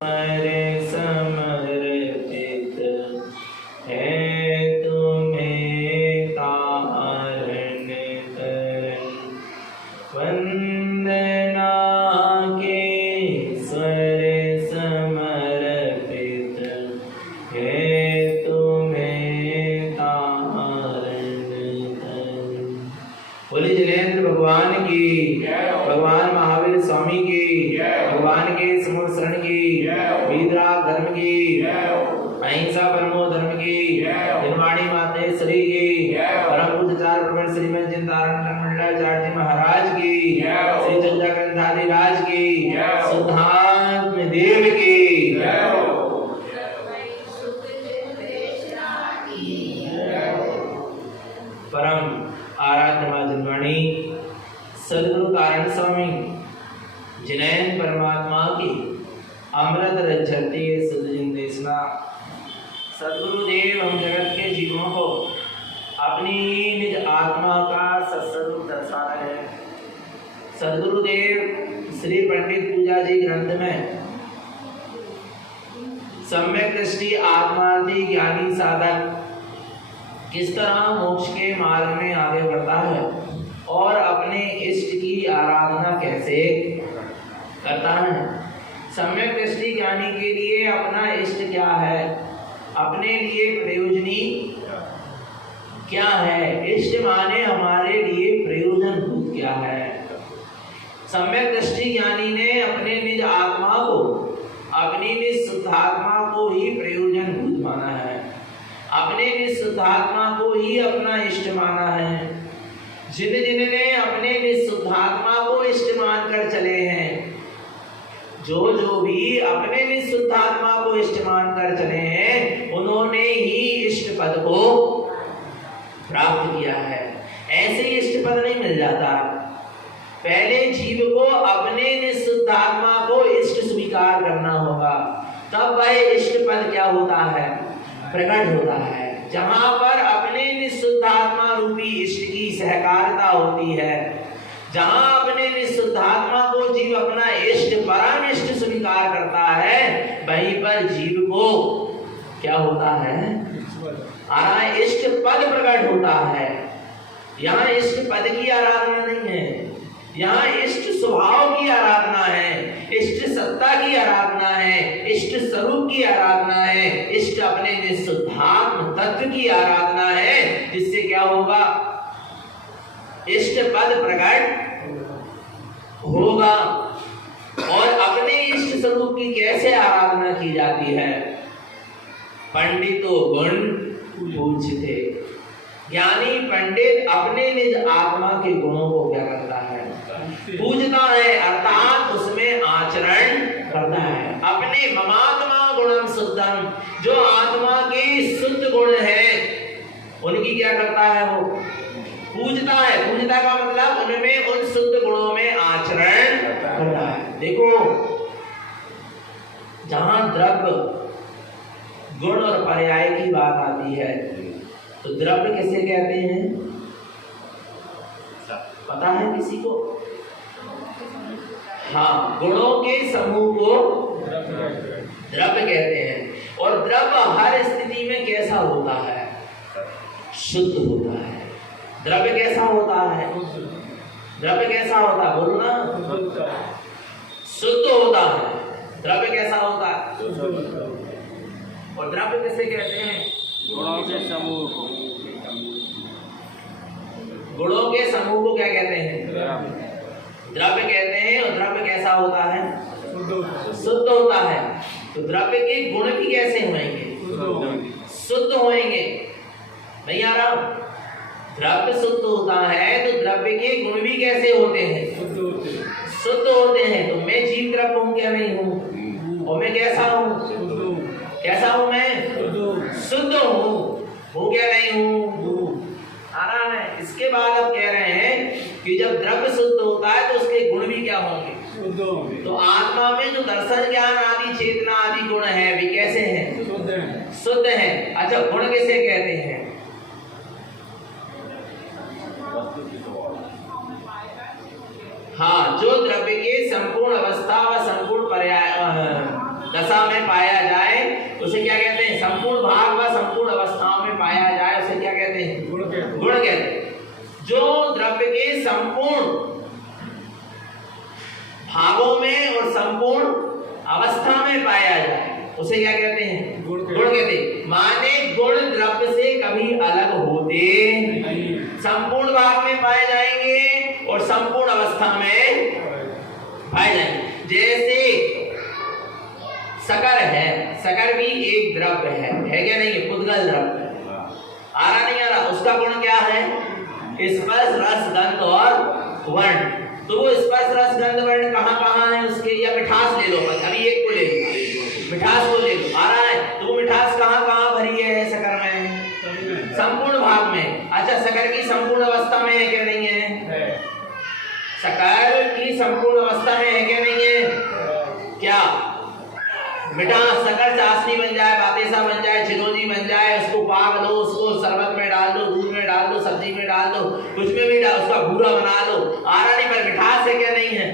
हमारे समर्पित है तुम्हें कारण करन, वंदना के स्वर समर्पित है तुम्हें कारण करन। बोले जलेंद्र भगवान की, भगवान महावीर स्वामी की, भगवान के समूल शरण की, वीतराग धर्म की, अहिंसा परमो धर्म की, जनवाणी मातेश्वरी की, परम पूज्य चार प्रवर श्रीमद जिंदारण मंडलाचार्य जी महाराज की, श्री चंद्र ग्रंथाधिराज की, शुद्धात्म देव की, परम आराध्य मां जनवाणी सदगुरु कारण स्वामी जिनैन परमात्मा की अमृत रचती सदजिंदेशना। सदगुरुदेव हम जगत के जीवों को अपनी निज आत्मा का सत्स्वरूप दर्शा रहे हैं। सदगुरुदेव श्री पंडित पूजा जी ग्रंथ में सम्यक दृष्टि आत्मार्थी ज्ञानी साधक किस तरह मोक्ष के मार्ग में आगे बढ़ता है और अपने इष्ट की आराधना कैसे करता है। सम्यक दृष्टि ज्ञानी के लिए अपना इष्ट क्या है, अपने लिए प्रयोजनी क्या है, इष्ट माने हमारे लिए प्रयोजन भूत क्या है। सम्यक दृष्टि ज्ञानी ने अपने निज आत्मा को, अपनी निज शुद्धात्मा को ही प्रयोजन भूत माना है, अपने निज शुद्धात्मा को ही अपना इष्ट माना है। जिन जिनने अपने निज शुद्धात्मा को इष्ट मानकर चले हैं, जो भी अपने निज शुद्धात्मा को इष्ट मानकर चले हैं, उन्होंने ही इष्ट पद को प्राप्त किया है। ऐसे ही इष्ट पद नहीं मिल जाता। पहले जीव को अपने निज शुद्धात्मा को इष्ट स्वीकार करना होगा, तब वह इष्ट पद क्या होता है, प्रकट होता है। जहां पर अपने निज शुद्धात्मा रूपी इष्ट की सहकारिता होती है, जहां अपने निज शुद्धात्मा को जीव अपना इष्ट परम इष्ट स्वीकार करता है, वहीं पर जीव को क्या होता है, इष्ट पद प्रकट होता है। यहाँ इष्ट पद की आराधना नहीं है, यहाँ इष्ट स्वभाव की आराधना है, इष्ट सत्ता की आराधना है, इष्ट स्वरूप की आराधना है, इष्ट अपने निज शुद्धात्म तत्व की आराधना है। जिससे क्या होगा, इष्ट पद प्रकट होगा। और अपने इष्ट स्वरूप की कैसे आराधना की जाती है, पंडितो गुण पूजते। ज्ञानी पंडित अपने निज आत्मा के गुणों को क्या करता है, पूजता है, अर्थात उसमें आचरण करता है। अपने ममात्मा गुणम शुद्धम, जो आत्मा के शुद्ध गुण है उनकी क्या करता है, वो पूजता है। पूजता का मतलब उनमें उन शुद्ध गुणों में आचरण करता है। देखो, जहां द्रव्य गुण और पर्याय की बात आती है, तो द्रव्य किसे कहते हैं, पता है किसी को? हाँ, गुणों के समूह को द्रव्य कहते हैं। और द्रव्य हर स्थिति में कैसा होता है, शुद्ध होता है। द्रव्य कैसा होता है, द्रव्य कैसा होता है, बोलो ना, शुद्ध होता है। द्रव्य कैसा होता है, और द्रव्य किसे कहते हैं, गुणों के समूह को। गुणों के समूह को क्या कहते हैं, द्रव्य कहते हैं। और द्रव्य कैसा होता है, शुद्ध होता है। तो द्रव्य के गुण भी कैसे होंगे, शुद्ध होंगे। नहीं आ रहा, द्रव्य शुद्ध होता है तो द्रव्य के गुण भी कैसे होते हैं, शुद्ध होते हैं। तो मैं जीव द्रव्य हूँ क्या, नहीं हूँ? और मैं कैसा हूँ, कैसा हूँ, मैं शुद्ध हूँ क्या, नहीं हूँ? आराम है। इसके बाद अब कह रहे हैं कि जब द्रव्य शुद्ध होता है तो उसके गुण भी क्या होंगे, तो आत्मा में जो दर्शन ज्ञान आदि चेतना आदि गुण है वे कैसे हैं, शुद्ध हैं। अच्छा, गुण किसे कहते हैं, हाँ, जो द्रव्य के संपूर्ण अवस्था व संपूर्ण पर्याय दशा में पाया जाए उसे क्या कहते हैं? संपूर्ण भाग व संपूर्ण अवस्थाओं में पाया जाए उसे क्या कहते हैं? गुण कहते हैं। जो द्रव्य के संपूर्ण भागों में और संपूर्ण अवस्था में पाया जाए उसे क्या कहते हैं? गुण कहते हैं। माने गुण द्रव्य से कभी अलग होते नहीं, संपूर्ण भाग में पाए जाएंगे और संपूर्ण अवस्था में पाए जाएंगे। जैसे शक्कर है, शक्कर भी एक द्रव्य है क्या नहीं है? पुद्गल द्रव्य है। आ रहा नहीं आ रहा? उसका गुण क्या है? स्पर्श रस गंध और वर्ण। तो वो स्पर्श रस गंध वर्ण कहाँ है उसके? या मिठास ले लो, बस अभी एक को ले लो, मिठास को ले लो। आ रहा है? तो मिठास कहाँ भरी है शक्कर में? संपूर्ण भाग में। अच्छा, शक्कर की संपूर्ण अवस्था में है क्या नहीं है? शक्कर की संपूर्ण अवस्था में है क्या नहीं है? क्या मिठास? शक्कर चाशनी बन जाए, बातेसा बन जाए, चिरौंजी बन जाए, उसको पाग लो, उसको शरबत में डाल दो, दूध में डाल दो, सब्जी में डाल दो, कुछ में भी डाल, उसका भूरा बना लो। आ रहा नहीं? पर मिठास है क्या नहीं है?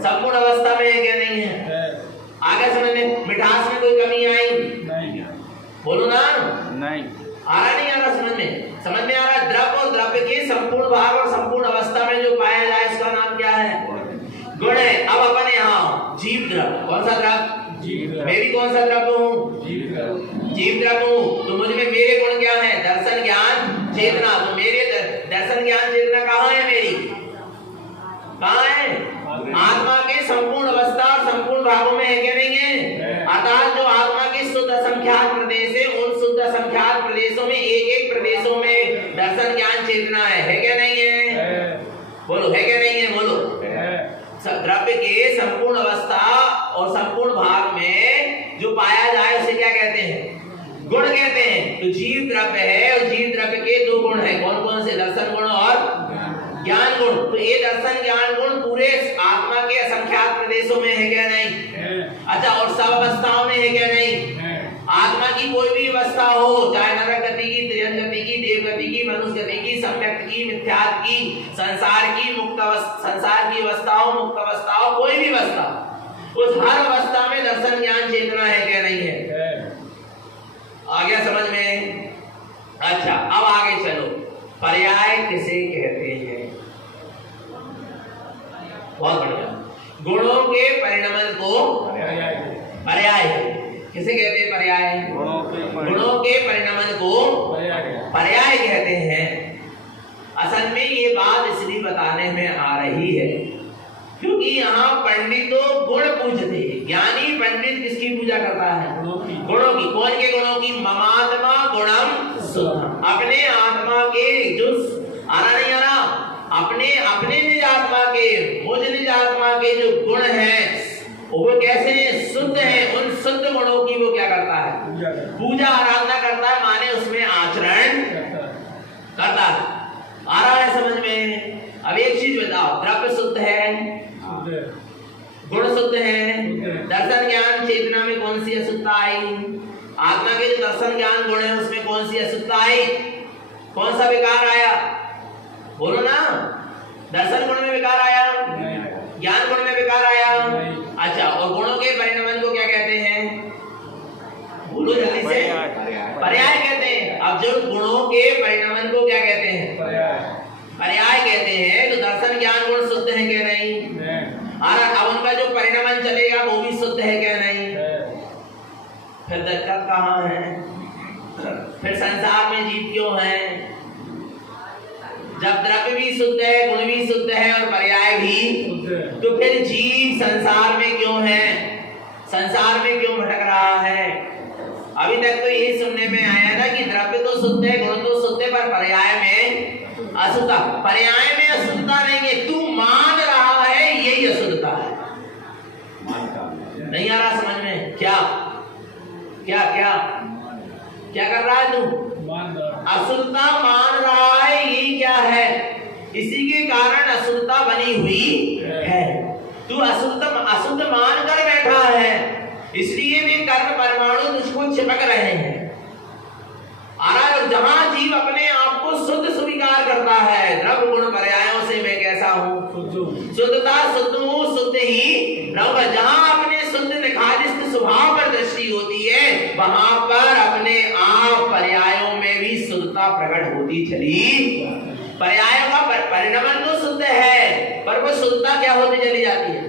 संपूर्ण अवस्था में है क्या नहीं है? आगे समझ में? मिठास में कोई कमी आई नहीं? बोलो ना। नहीं आ रहा नहीं? आ रहा समझ में? समझ में आ रहा? द्रव्य और द्रव्य के संपूर्ण भाग और संपूर्ण अवस्था में जो पाया जाए उसका नाम क्या है? गुण है। अब अपन यहाँ जीव द्रव्य, कौन सा द्रव्य? मैं भी कौन सा द्रव्य हूँ? जीव द्रव्य हूँ। तो मुझ में मेरे गुण क्या है? दर्शन ज्ञान चेतना। तो मेरे दर्शन ज्ञान चेतना कहाँ है? मेरी कहाँ है? आत्मा के संपूर्ण अवस्था और संपूर्ण भागों में है क्या नहीं है? अर्थात जो आत्मा के शुद्ध असंख्यात प्रदेश है, उन शुद्ध असंख्यात प्रदेशों में एक एक प्रदेशों में दर्शन ज्ञान चेतना है क्या नहीं है? बोलो, है क्या नहीं है? बोलो। द्रव्य के संपूर्ण अवस्था और संपूर्ण भाग में जो पाया जाए उसे क्या कहते हैं? गुण कहते हैं। तो जीव द्रव्य है और जीव द्रव्य के दो गुण है, कौन कौन से? दर्शन गुण और ज्ञान गुण। तो ये दर्शन ज्ञान गुण पूरे आत्मा के असंख्यात प्रदेशों में है क्या नहीं? अच्छा, और सब अवस्थाओं में है क्या नहीं? आत्मा की कोई भी अवस्था हो, चाहे नरक गति की, त्रियन गति की, देव गति की, मनुष्य गति की, सम्यक्त की, मिथ्यात्व की, संसार की, मुक्त संसार की अवस्था हो, मुक्त अवस्था हो, कोई भी अवस्था, उस हर अवस्था में दर्शन ज्ञान चेतना है क्या नहीं है? आ गया समझ में? अच्छा, अब आगे चलो। पर्याय किसे कहते हैं? बहुत बढ़िया। गुणों के परिणमन को पर्याय किसे कहते हैं? पर्याय। गुणों के परिणमन को पर्याय कहते हैं। असल में ये बात इसलिए बताने में आ रही है क्योंकि यहाँ पंडितों गुण पूजते। ज्ञानी पंडित किसकी पूजा करता है? गुणों की। कौन के गुणों की? ममात्मा गुणम सुधम। अपने आत्मा के जो आ रहा नहीं आ रहा? अपने निज आत्मा के, मुझ निज आत्मा के जो गुण हैं वो कैसे हैं? शुद्ध हैं। उन शुद्ध गुणों की वो क्या करता है? पूजा आराधना करता है, माने उसमें आचरण करता है। आ रहा है समझ में? अब एक चीज बताओ, द्रव्य शुद्ध है, गुण शुद्ध है, दर्शन ज्ञान चेतना में कौन सी अशुद्धता आई? आत्मा के जो दर्शन ज्ञान गुण है उसमें कौन सी अशुद्धता आई? कौन सा विकार आया? बोलो ना। दर्शन गुण में विकार आया, ज्ञान गुण में विकार आया। अच्छा, और गुणों के परिणमन को क्या कहते हैं? बोलो जल्दी से। पर्याय कहते हैं। अब जो गुणों के परिणमन को क्या कहते हैं? पर्याय कहते हैं। तो दर्शन ज्ञान गुण शुद्ध है क्या नहीं? अब उनका जो परिणमन चलेगा वो भी शुद्ध है क्या नहीं? फिर दिक्कत कहाँ है? फिर संसार में जीव क्यों है? जब द्रव्य भी शुद्ध है, गुण भी शुद्ध है और पर्याय भी, तो फिर जीव संसार में क्यों है? संसार में क्यों भटक रहा है? अभी तक तो यही सुनने में आया ना कि द्रव्य तो शुद्ध है, गुण तो शुद्ध है, पर पर्याय में अशुद्धता। पर्याय में अशुद्धता नहीं है, तू मान रहा है यही अशुद्धता है। नहीं आ रहा समझ में? क्या क्या क्या क्या कर रहा है तू? अशुद्धता मान रहा है, यही क्या है? इसी के कारण अशुद्धता बनी हुई है। तू अशुद्ध मान कर बैठा है, इसलिए वे कर्म परमाणु तुझको चिपक रहे हैं। और जहां जीव अपने आप को शुद्ध स्वीकार करता है, द्रव्य गुण पर्यायों से मैं कैसा हूँ? शुद्धता शुद्ध हूँ, शुद्ध ही रहूंगा। जहां अपने शुद्ध निखालिस स्वभाव पर दृष्टि वहां पर अपने आप पर्यायों में भी शुद्धता प्रकट होती चली। पर्यायों का परिणमन तो शुद्ध है, पर वो शुद्धता क्या होती चली जाती है,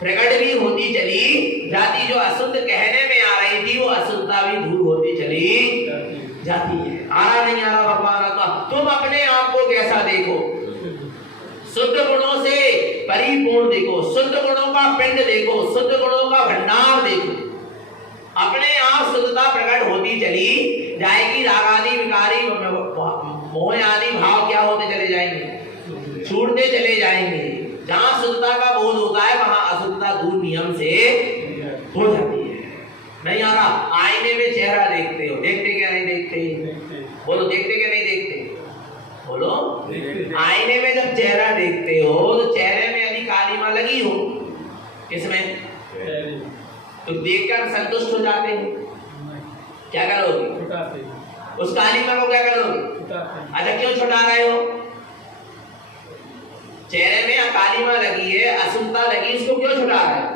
प्रकट भी होती चली जाती। जो अशुद्ध कहने में आ रही थी वो अशुद्धता भी दूर होती चली जाती है। आ रहा नहीं आ रहा भगवान का? तुम अपने आप को कैसा देखो, शुद्ध गुणों से परिपूर्ण देखो, शुद्ध गुणों का पिंड देखो, शुद्ध गुणों का भंडार देखो। अपने आप शुद्धता प्रकट होती चली जाएगी। राग आदि विकारी मोह आदि भाव क्या होते चले जाएंगे, छूटते चले जाएंगे। जहां शुद्धता का बोध होता है वहां अशुद्धता दूर नियम से हो जाती है। नहीं आ रहा? आईने में चेहरा देखते हो, देखते क्या नहीं देखते? बोलो, देखते क्या नहीं देखते? बोलो, आईने में जब चेहरा देखते हो तो चेहरे में यदि कालीमा लगी हो, किसमें? तो देखकर संतुष्ट हो जाते हो, क्या करोगे? उस कालीमा को क्या करोगे? अच्छा, क्यों छुटा रहे हो? चेहरे में कालीमा लगी है, अशुद्धता लगी, इसको क्यों छुटा रहे हो?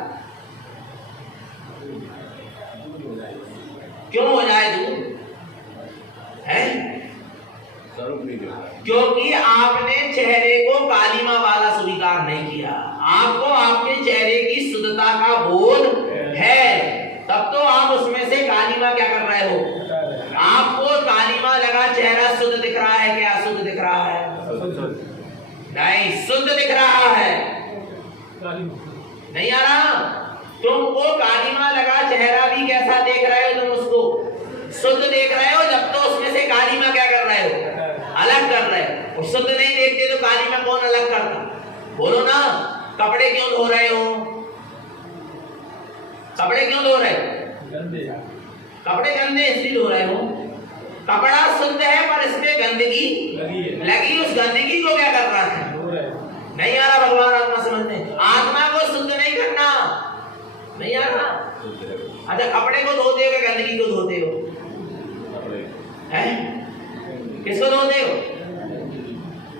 क्यों हो जाए दूर? है क्योंकि आपने चेहरे को कालीमा वाला स्वीकार नहीं किया। आपको आपके चेहरे की शुद्धता का बोध है, तब तो आप उसमें से कालीमा क्या कर रहे हो? आपको कालीमा लगा चेहरा शुद्ध दिख रहा है क्या अशुद्ध दिख रहा है? नहीं, शुद्ध दिख रहा है। नहीं आ रहा? तुमको कालीमा लगा चेहरा भी कैसा देख रहे हो? तुम उसको शुद्ध देख रहे हो, जब तो उसमें से कालीमा क्या कर रहे हो? अलग कर रहे हो। और शुद्ध नहीं देखते तो कालीमा कौन अलग करता? बोलो ना। कपड़े क्यों धो रहे हो? कपड़े क्यों धो रहे हो? कपड़े गंदे इसलिए धो रहे हो। कपड़ा शुद्ध है पर इसमें गंदगी लगी, उस गंदगी को क्या कर रहा है? नहीं आ रहा भगवान आत्मा समझने? आत्मा को शुद्ध नहीं करना। नहीं आ रहा? अच्छा, कपड़े को धोते हो क्या गंदगी को धोते हो? है? किसको धोते हो?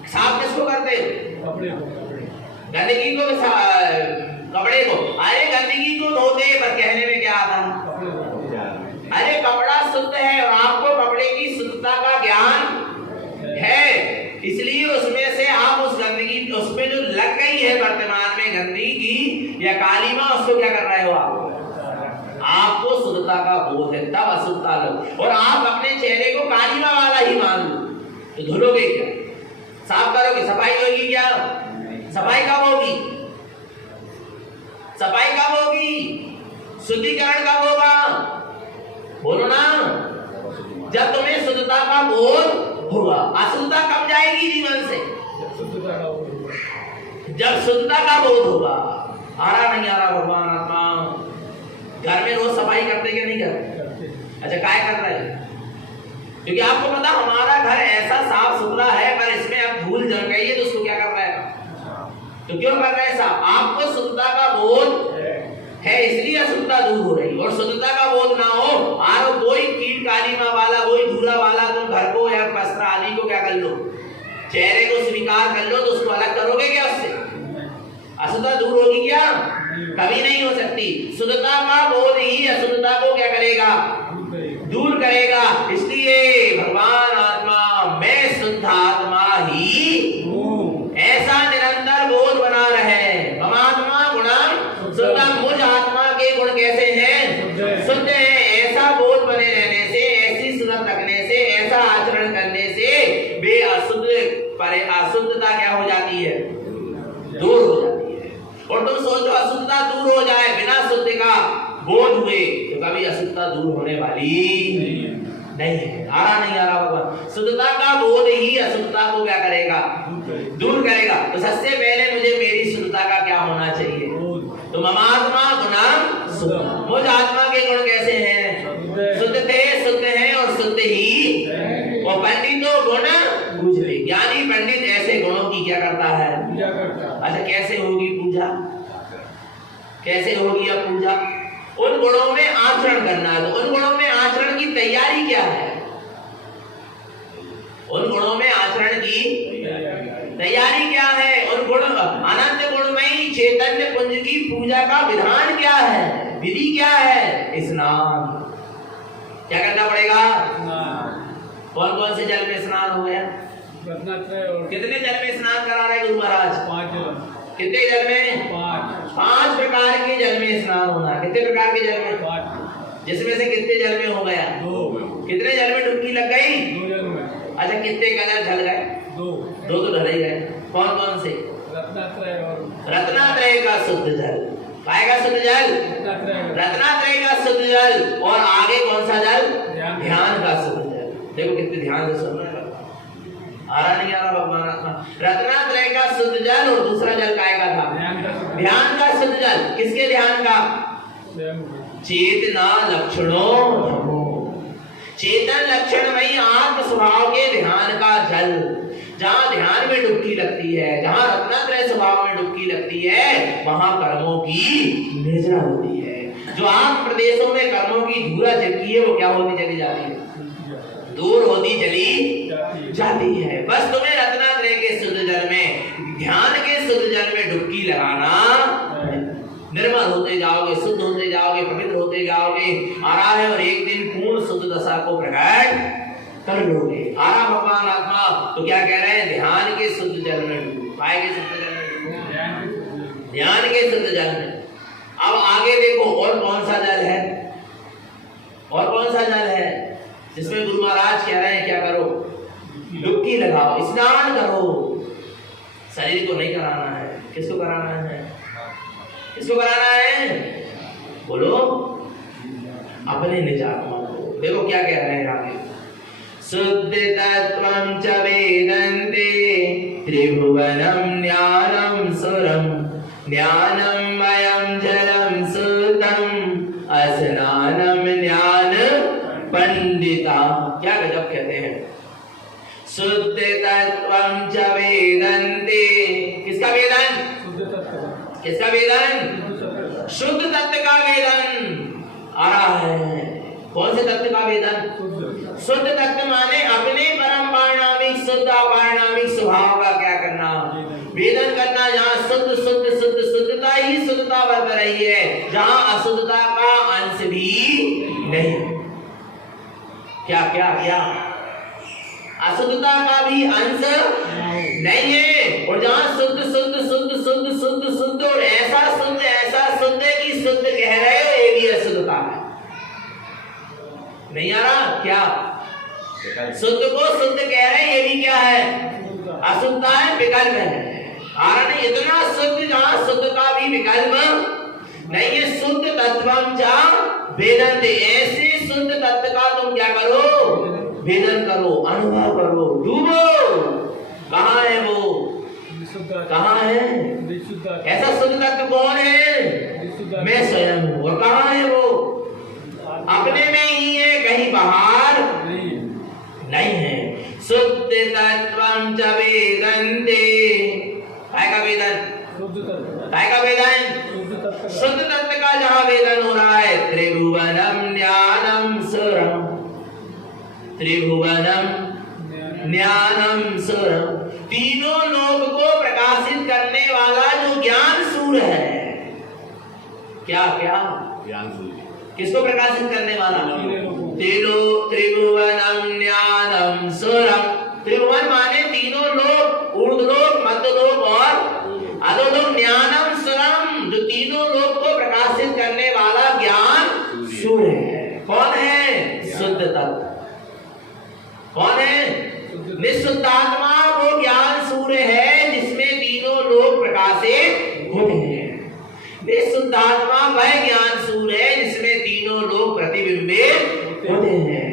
साफ किसको करते हो? गंदगी को, कपड़े को। अरे गंदगी को धोते, पर कहने में क्या आता है? अरे कपड़ा शुद्ध है और आपको कपड़े की शुद्धता का ज्ञान है, इसलिए उसमें से आप उस गंदगी, उसमें जो लग गई है वर्तमान में गंदगी या कालीमा, उसको क्या कर रहे हो आप? आपको शुद्धता का बोध है, तब अशुद्धता लो। और आप अपने चेहरे को कालीमा वाला ही मान लो तो धुलोगे क्या? साफ करोगे? सफाई होगी क्या? सफाई कब होगी? सफाई कब होगी? शुद्धिकरण कब होगा? बोलो ना। जब तुम्हें शुद्धता का बोध होगा। अशुद्धता कब जाएगी जीवन से? जब शुद्धता का बोध होगा। आ रहा नहीं आ रहा भगवान आत्मा? घर में रोज सफाई करते क्या नहीं करते? अच्छा, काय कर रहे हैं? क्योंकि आपको पता हमारा घर ऐसा साफ सुथरा है, पर इसमें अब धूल जम गई है, तो उसको क्या कर रहा है? तो क्यों कर रहे हैं साफ? आपको शुद्धता का बोध है, इसलिए अशुद्धता दूर हो रही। और शुद्धता का बोध ना हो, आरो कोई कीट कालीमा वाला, कोई धूला वाला तुम घर को या वस्त्र आदि को क्या कर लो, चेहरे को स्वीकार कर लो, तो उसको अलग करोगे क्या उससे? अशुद्धता दूर होगी क्या? कभी नहीं हो सकती। शुद्धता का बोध ही अशुद्धता को क्या करेगा? दूर करेगा। इसलिए भगवान आत्मा, मैं शुद्ध आत्मा ही हूँ, ऐसा निरंतर बोध बना रहे। परमात्मा गुणम शुद्धम, मुझ आत्मा के गुण कैसे हैं? शुद्ध है। ऐसा बोध बने रहने से, ऐसी सुरत रखने से, ऐसा आचरण करने से वे अशुद्धता क्या हो जाती है? दूर हो जाती है। और तुम सोचो अशुद्धता दूर हो जाए बिना शुद्ध का बोध हुए, तो कभी अशुद्धता दूर होने वाली नहीं है। आ रहा नहीं आ रहा भगवान? शुद्धता का बोध ही अशुद्धता को क्या करेगा? दूर करेगा। तो सबसे पहले मुझे मेरी शुद्धता का क्या होना चाहिए? तो ममात्मा गुणम शुद्ध, मुझ आत्मा के गुण कैसे हैं? शुद्ध थे, शुद्ध हैं और शुद्ध ही। और पंडितों गुण पूज ले। ज्ञानी पंडित ऐसे गुणों की क्या करता है? अच्छा, कैसे होगी पूजा? कैसे होगी अब पूजा? उन गुणों में आचरण करना है। तो उन गुणों में आचरण की तैयारी क्या है? उन गुणों में आचरण की तैयारी क्या है? उन गुण अनंत गुणमयी चैतन्य पुंज की पूजा का विधान क्या है? विधि क्या है? स्नान। क्या करना पड़ेगा? स्नान। कौन कौन से जल में स्नान हो गया? रत्नात्रय और कितने जल में स्नान करा रहे गुरु महाराज? 5 जल। कितने जल में? 5। 5 प्रकार के जल में स्नान होना। कितने प्रकार के जल में? 5। जिसमें से कितने जल में हो गया? 2। कितने जल में डुबकी लग गई? 2 जल में। अच्छा, कितने कलर ढल गए? 2। 2 तो ढल ही गए। कौन कौन से? रत्नात्रय और रत्नात्रय का शुद्ध जल। काय का शुद्ध जल? रत्नात्रय का शुद्ध जल। और आगे कौन सा जल? ध्यान का शुद्ध जल। देखो कितने ध्यान से सुन रहे हैं। आ रहा नहीं आ रहा भगवान आत्मा? रत्नात्रय का शुद्ध जल और दूसरा जल काय का था? ध्यान का शुद्ध जल। किसके ध्यान का? चेतना लक्षणों, चेतन लक्षण में आत्म स्वभाव के ध्यान का जल। जहाँ ध्यान में डुबकी लगती है, जहाँ रत्नात्रय स्वभाव में डुबकी लगती है, वहाँ कर्मों की निर्जरा होती है। जो आठ प्रदेशों में कर्मों की धूरा चिपकी है, वो क्या होती चली जाती है? दूर होती चली जाती है। बस तुम्हें रत्नात्रय के शुद्ध जल में, ध्यान के शुद्ध जल में डुबकी लगाना। निर्मल होते जाओगे, शुद्ध होते जाओगे, पवित्र होते जाओगे। आ रहा है और एक दिन पूर्ण शुद्ध दशा को प्रकट कर लोगे। आ रहा भगवान आत्मा तो क्या कह रहे हैं? ध्यान के शुद्ध जल में डूबो। काय के शुद्ध जल में डूबो? ध्यान के शुद्ध जल में। अब आगे देखो और कौन सा जल है? और कौन सा जल है जिसमें गुरु महाराज कह रहे हैं क्या करो? डुबकी लगाओ, स्नान करो। शरीर को नहीं कराना है। किसको कराना है? किसको कराना है? बोलो, अपने निज आत्मा को। देखो क्या कह रहे हैं आगे। शुद्ध तत्वं च वेदन्ते त्रिभुवनं ज्ञानं सुरं ज्ञानमयं जलं शुद्धं अस्नानं ज्ञान पंडिता। क्या गजब कहते हैं। शुद्ध तत्वं च वेदन्ते। किसका वेदन? किसका वेदन? शुद्ध तत्व का वेदन आ रहा है। कौन से तत्व का वेदन? शुद्ध तत्व माने अपने परम पारणामिक शुद्ध अपारणामिक स्वभाव का क्या करना? वेदन करना। जहाँ शुद्ध शुद्ध शुद्ध शुद्धता ही शुद्धता बरत रही है, जहाँ अशुद्धता का अंश भी नहीं। क्या क्या क्या? अशुद्धता का भी अंश नहीं है। और जहाँ शुद्ध शुद्ध शुद्ध शुद्ध शुद्ध शुद्ध और ऐसा शुद्ध है कि शुद्ध कह रहे हो, ये भी अशुद्धता है। नहीं आ रहा क्या? शुद्ध को शुद्ध कह रहे हैं, ये भी क्या है? अशुद्धता है, विकल्प है। आ रहा नहीं? इतना शुद्ध जहाँ शुद्ध का भी विकल्प नहीं है। शुद्ध तत्वं च वेदन्ते। ऐसे शुद्ध तत्व का तुम क्या करो? वेदन करो, अनुभव करो, डूबो। कहाँ है वो? कहाँ है? ऐसा शुद्ध तत्व कौन है? मैं स्वयं हूँ। और कहाँ है वो? अपने में ही है, कहीं बाहर नहीं है। शुद्ध तत्वं च वेदन्ते। काय का वेदन? काय का वेदन? शुद्ध तत्व का जहाँ वेदन हो रहा है। त्रिभुवनं ज्ञानं सुरं, त्रिभुवनं ज्ञानं सुरं। तीनों लोक को प्रकाशित करने वाला जो ज्ञान सूर्य है। क्या क्या? ज्ञान सूर्य। किसको प्रकाशित करने वाला? त्रिभुवनं ज्ञानं सुरं। त्रिभुवन माने तीनों लोक, ऊर्ध्वलोक, मध्यलोक और अधोलोक। ज्ञानं सुरं, जो तीनों लोक को प्रकाशित करने वाला ज्ञान सूर्य है। कौन है? शुद्ध तत्व। कौन है? निःशुद्धात्मा वो ज्ञान सूर्य है जिसमें तीनों लोक प्रकाशित होते हैं। निःशुद्धात्मा वह ज्ञान सूर्य है जिसमें तीनों लोक प्रतिबिंबित होते हैं।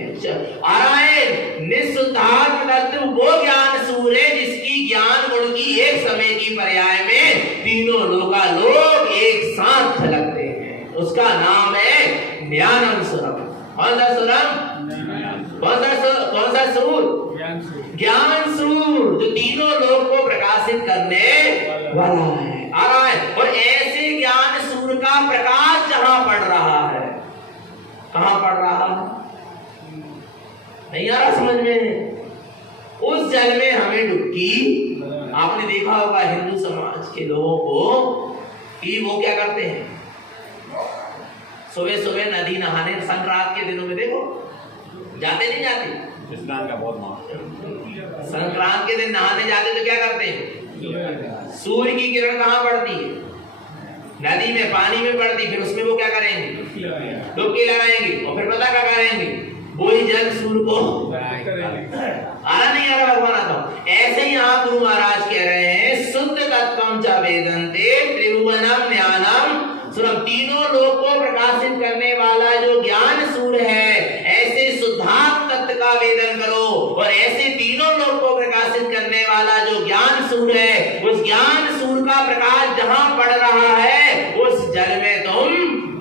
आ रहा है निःशुद्धात्म तत्व वो ज्ञान सूर्य है जिसकी ज्ञान गुण की एक समय की पर्याय में तीनों लोकालोक एक साथ झलकते हैं। उसका नाम है ज्ञानम सुरम। कौन सा सुरम? कौन सा सूर? ज्ञान सूर, जो तीनों लोक को प्रकाशित करने वाला है। आ रहा है। और ऐसे ज्ञान सूर्य का प्रकाश जहां पड़ रहा है, कहां पड़ रहा है? नहीं आ रहा समझ में? उस जल में हमें डुबकी। आपने देखा होगा हिंदू समाज के लोगों को कि वो क्या करते हैं? सुबह सुबह नदी नहाने, संक्रांत के दिनों में देखो जाते नहीं जाते? स्नान का बहुत महत्व। संक्रांत के दिन नहाने जाते तो क्या करते हैं? सूर्य की किरण कहाँ पड़ती है? नदी में, पानी में पड़ती, फिर उसमें वो क्या करेंगे? डुबकी लगाएंगे और फिर पता क्या करेंगे? वही जल सूर्य को आ रहा नहीं आ रहा भगवान आता हूं। ऐसे ही यहाँ गुरु महाराज कह रहे हैं शुद्ध तत्वम च वेदन्ते त्रिभुवनम ज्ञानम सुरम, तीनों लोक को प्रकाशित करने वाला जो ज्ञान सूर्य है, ऐसे शुद्धात्म तत्व का वेदन करो और ऐसे तीनों लोक को प्रकाशित करने वाला जो ज्ञान सूर्य है, उस ज्ञान सूर्य का प्रकाश जहां पड़ रहा है उस जल में तुम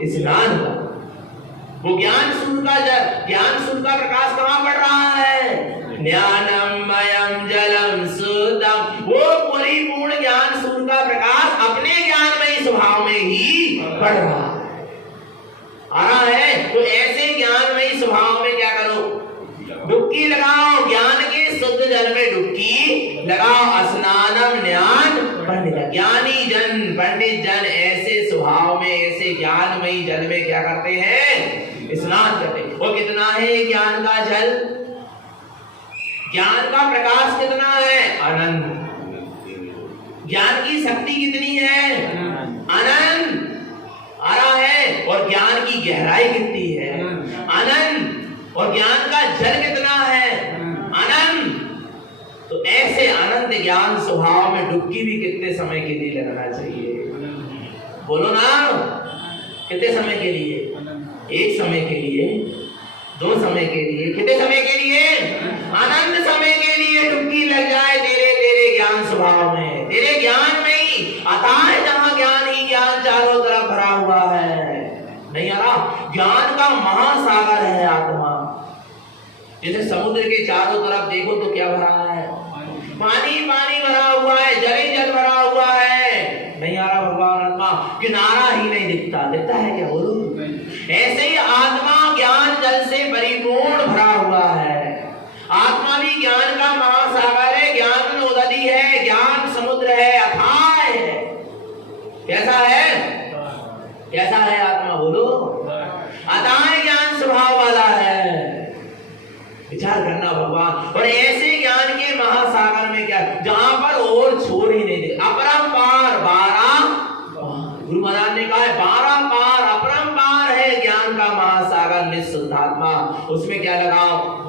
स्नान करो। वो ज्ञान सूर्य का जल, ज्ञान सूर्य का प्रकाश कहां पड़ रहा है? ज्ञानमयम जलम शुद्धम, वो परिपूर्ण ज्ञान सूर्य का प्रकाश अपने ज्ञानमयी स्वभाव में ही पड़ रहा है, आ रहा है। तो ऐसे ज्ञानमयी स्वभाव में क्या करो? डुबकी लगाओ, ज्ञान के शुद्ध जल में डुबकी लगाओ। स्नानम ज्ञान पंडित, ज्ञानी जन, पंडित जन ऐसे स्वभाव में, ऐसे ज्ञानमयी जल में क्या करते हैं? स्नान करते। वो कितना है ज्ञान का जल? ज्ञान का प्रकाश कितना है? अनंत। ज्ञान की शक्ति कितनी है? अनंत आ रहा है। और ज्ञान की गहराई कितनी है? अनंत। और ज्ञान का जल कितना है? अनंत। तो ऐसे अनंत ज्ञान स्वभाव में डुबकी भी कितने समय के लिए लगाना चाहिए? बोलो ना, कितने समय के लिए? एक समय के लिए, दो समय के लिए, कितने समय के लिए? अनंत समय के लिए डुबकी लग जाए तेरे तेरे ज्ञान स्वभाव में, तेरे ज्ञान में ही। अतः जहां ज्ञान ही ज्ञान चारों तरफ भरा हुआ है, नहीं आ रहा? ज्ञान का महासागर है आत्मा। जैसे समुद्र के चारों तरफ देखो तो क्या भरा है? पानी पानी भरा हुआ है, जल ही जल भरा हुआ है, नहीं आ रहा भगवान आत्मा? किनारा ही नहीं दिखता, दिखता है क्या? बोलो। ऐसे ही आत्मा ज्ञान जल से परिपूर्ण भरा हुआ है। आत्मा भी ज्ञान का महासागर है, ज्ञान नदी है, ज्ञान समुद्र है, अथाह है। कैसा है? कैसा है आत्मा? बोलो। अथाह ज्ञान स्वभाव वाला है। विचार करना भगवान। और ऐसे ज्ञान के महासागर में क्या, जहां पर और छोर ही नहीं दे, अपरंपार 12, गुरु महाराज ने कहा है 12 पार, अपरंपार है ज्ञान का महासागर निःशुद्धात्मा। उसमें क्या लगाओ?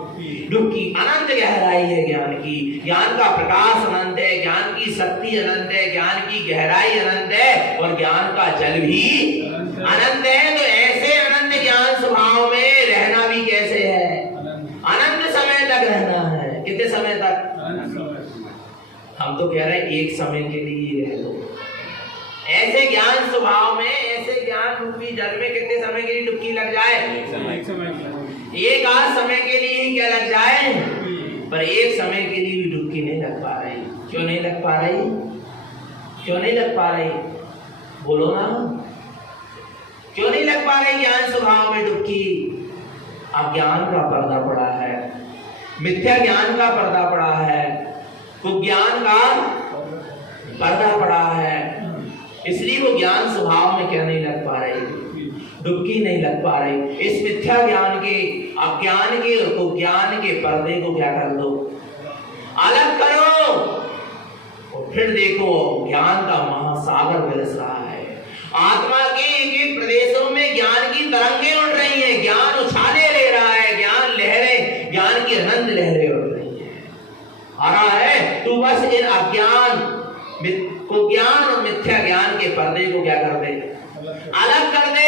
डुबकी। अनंत गहराई है ज्ञान की, ज्ञान का प्रकाश अनंत है, ज्ञान की शक्ति अनंत है, ज्ञान की गहराई अनंत है और ज्ञान का जल भी अनंत है। तो ऐसे अनंत ज्ञान स्वभाव में रहना भी कैसे है? अनंत समय तक रहना है। कितने समय तक? हम तो कह रहे हैं एक समय के लिए रह लो। ऐसे ज्ञान स्वभाव में, ऐसे ज्ञान रूपी जल में कितने समय के लिए डुबकी लग जाए? एक आध समय के लिए ही क्या लग जाए, पर एक समय के लिए भी डुबकी नहीं लग पा रही। क्यों नहीं लग पा रही? क्यों नहीं लग पा रही? बोलो ना, क्यों नहीं लग पा रही ज्ञान स्वभाव में डुबकी? अज्ञान का पर्दा पड़ा है, मिथ्या ज्ञान का पर्दा पड़ा है, कुज्ञान का पर्दा पड़ा है, इसलिए वो ज्ञान स्वभाव में क्या नहीं लग पा रही? डुबकी नहीं लग पा रही। इस मिथ्या ज्ञान के, अज्ञान के और कुज्ञान के पर्दे को क्या कर दो? अलग करो और फिर देखो ज्ञान का महासागर बरस रहा है। आत्मा के एक एक प्रदेशों में ज्ञान की तरंगे उड़ रही हैं, ज्ञान उछाले ले रहा है, ज्ञान लहरें, ज्ञान की अनंत लहरें उड़ रही हैं, आ रहा है। तू बस इन अज्ञान, कुज्ञान और मिथ्या ज्ञान के पर्दे को क्या कर दे? अलग कर दे।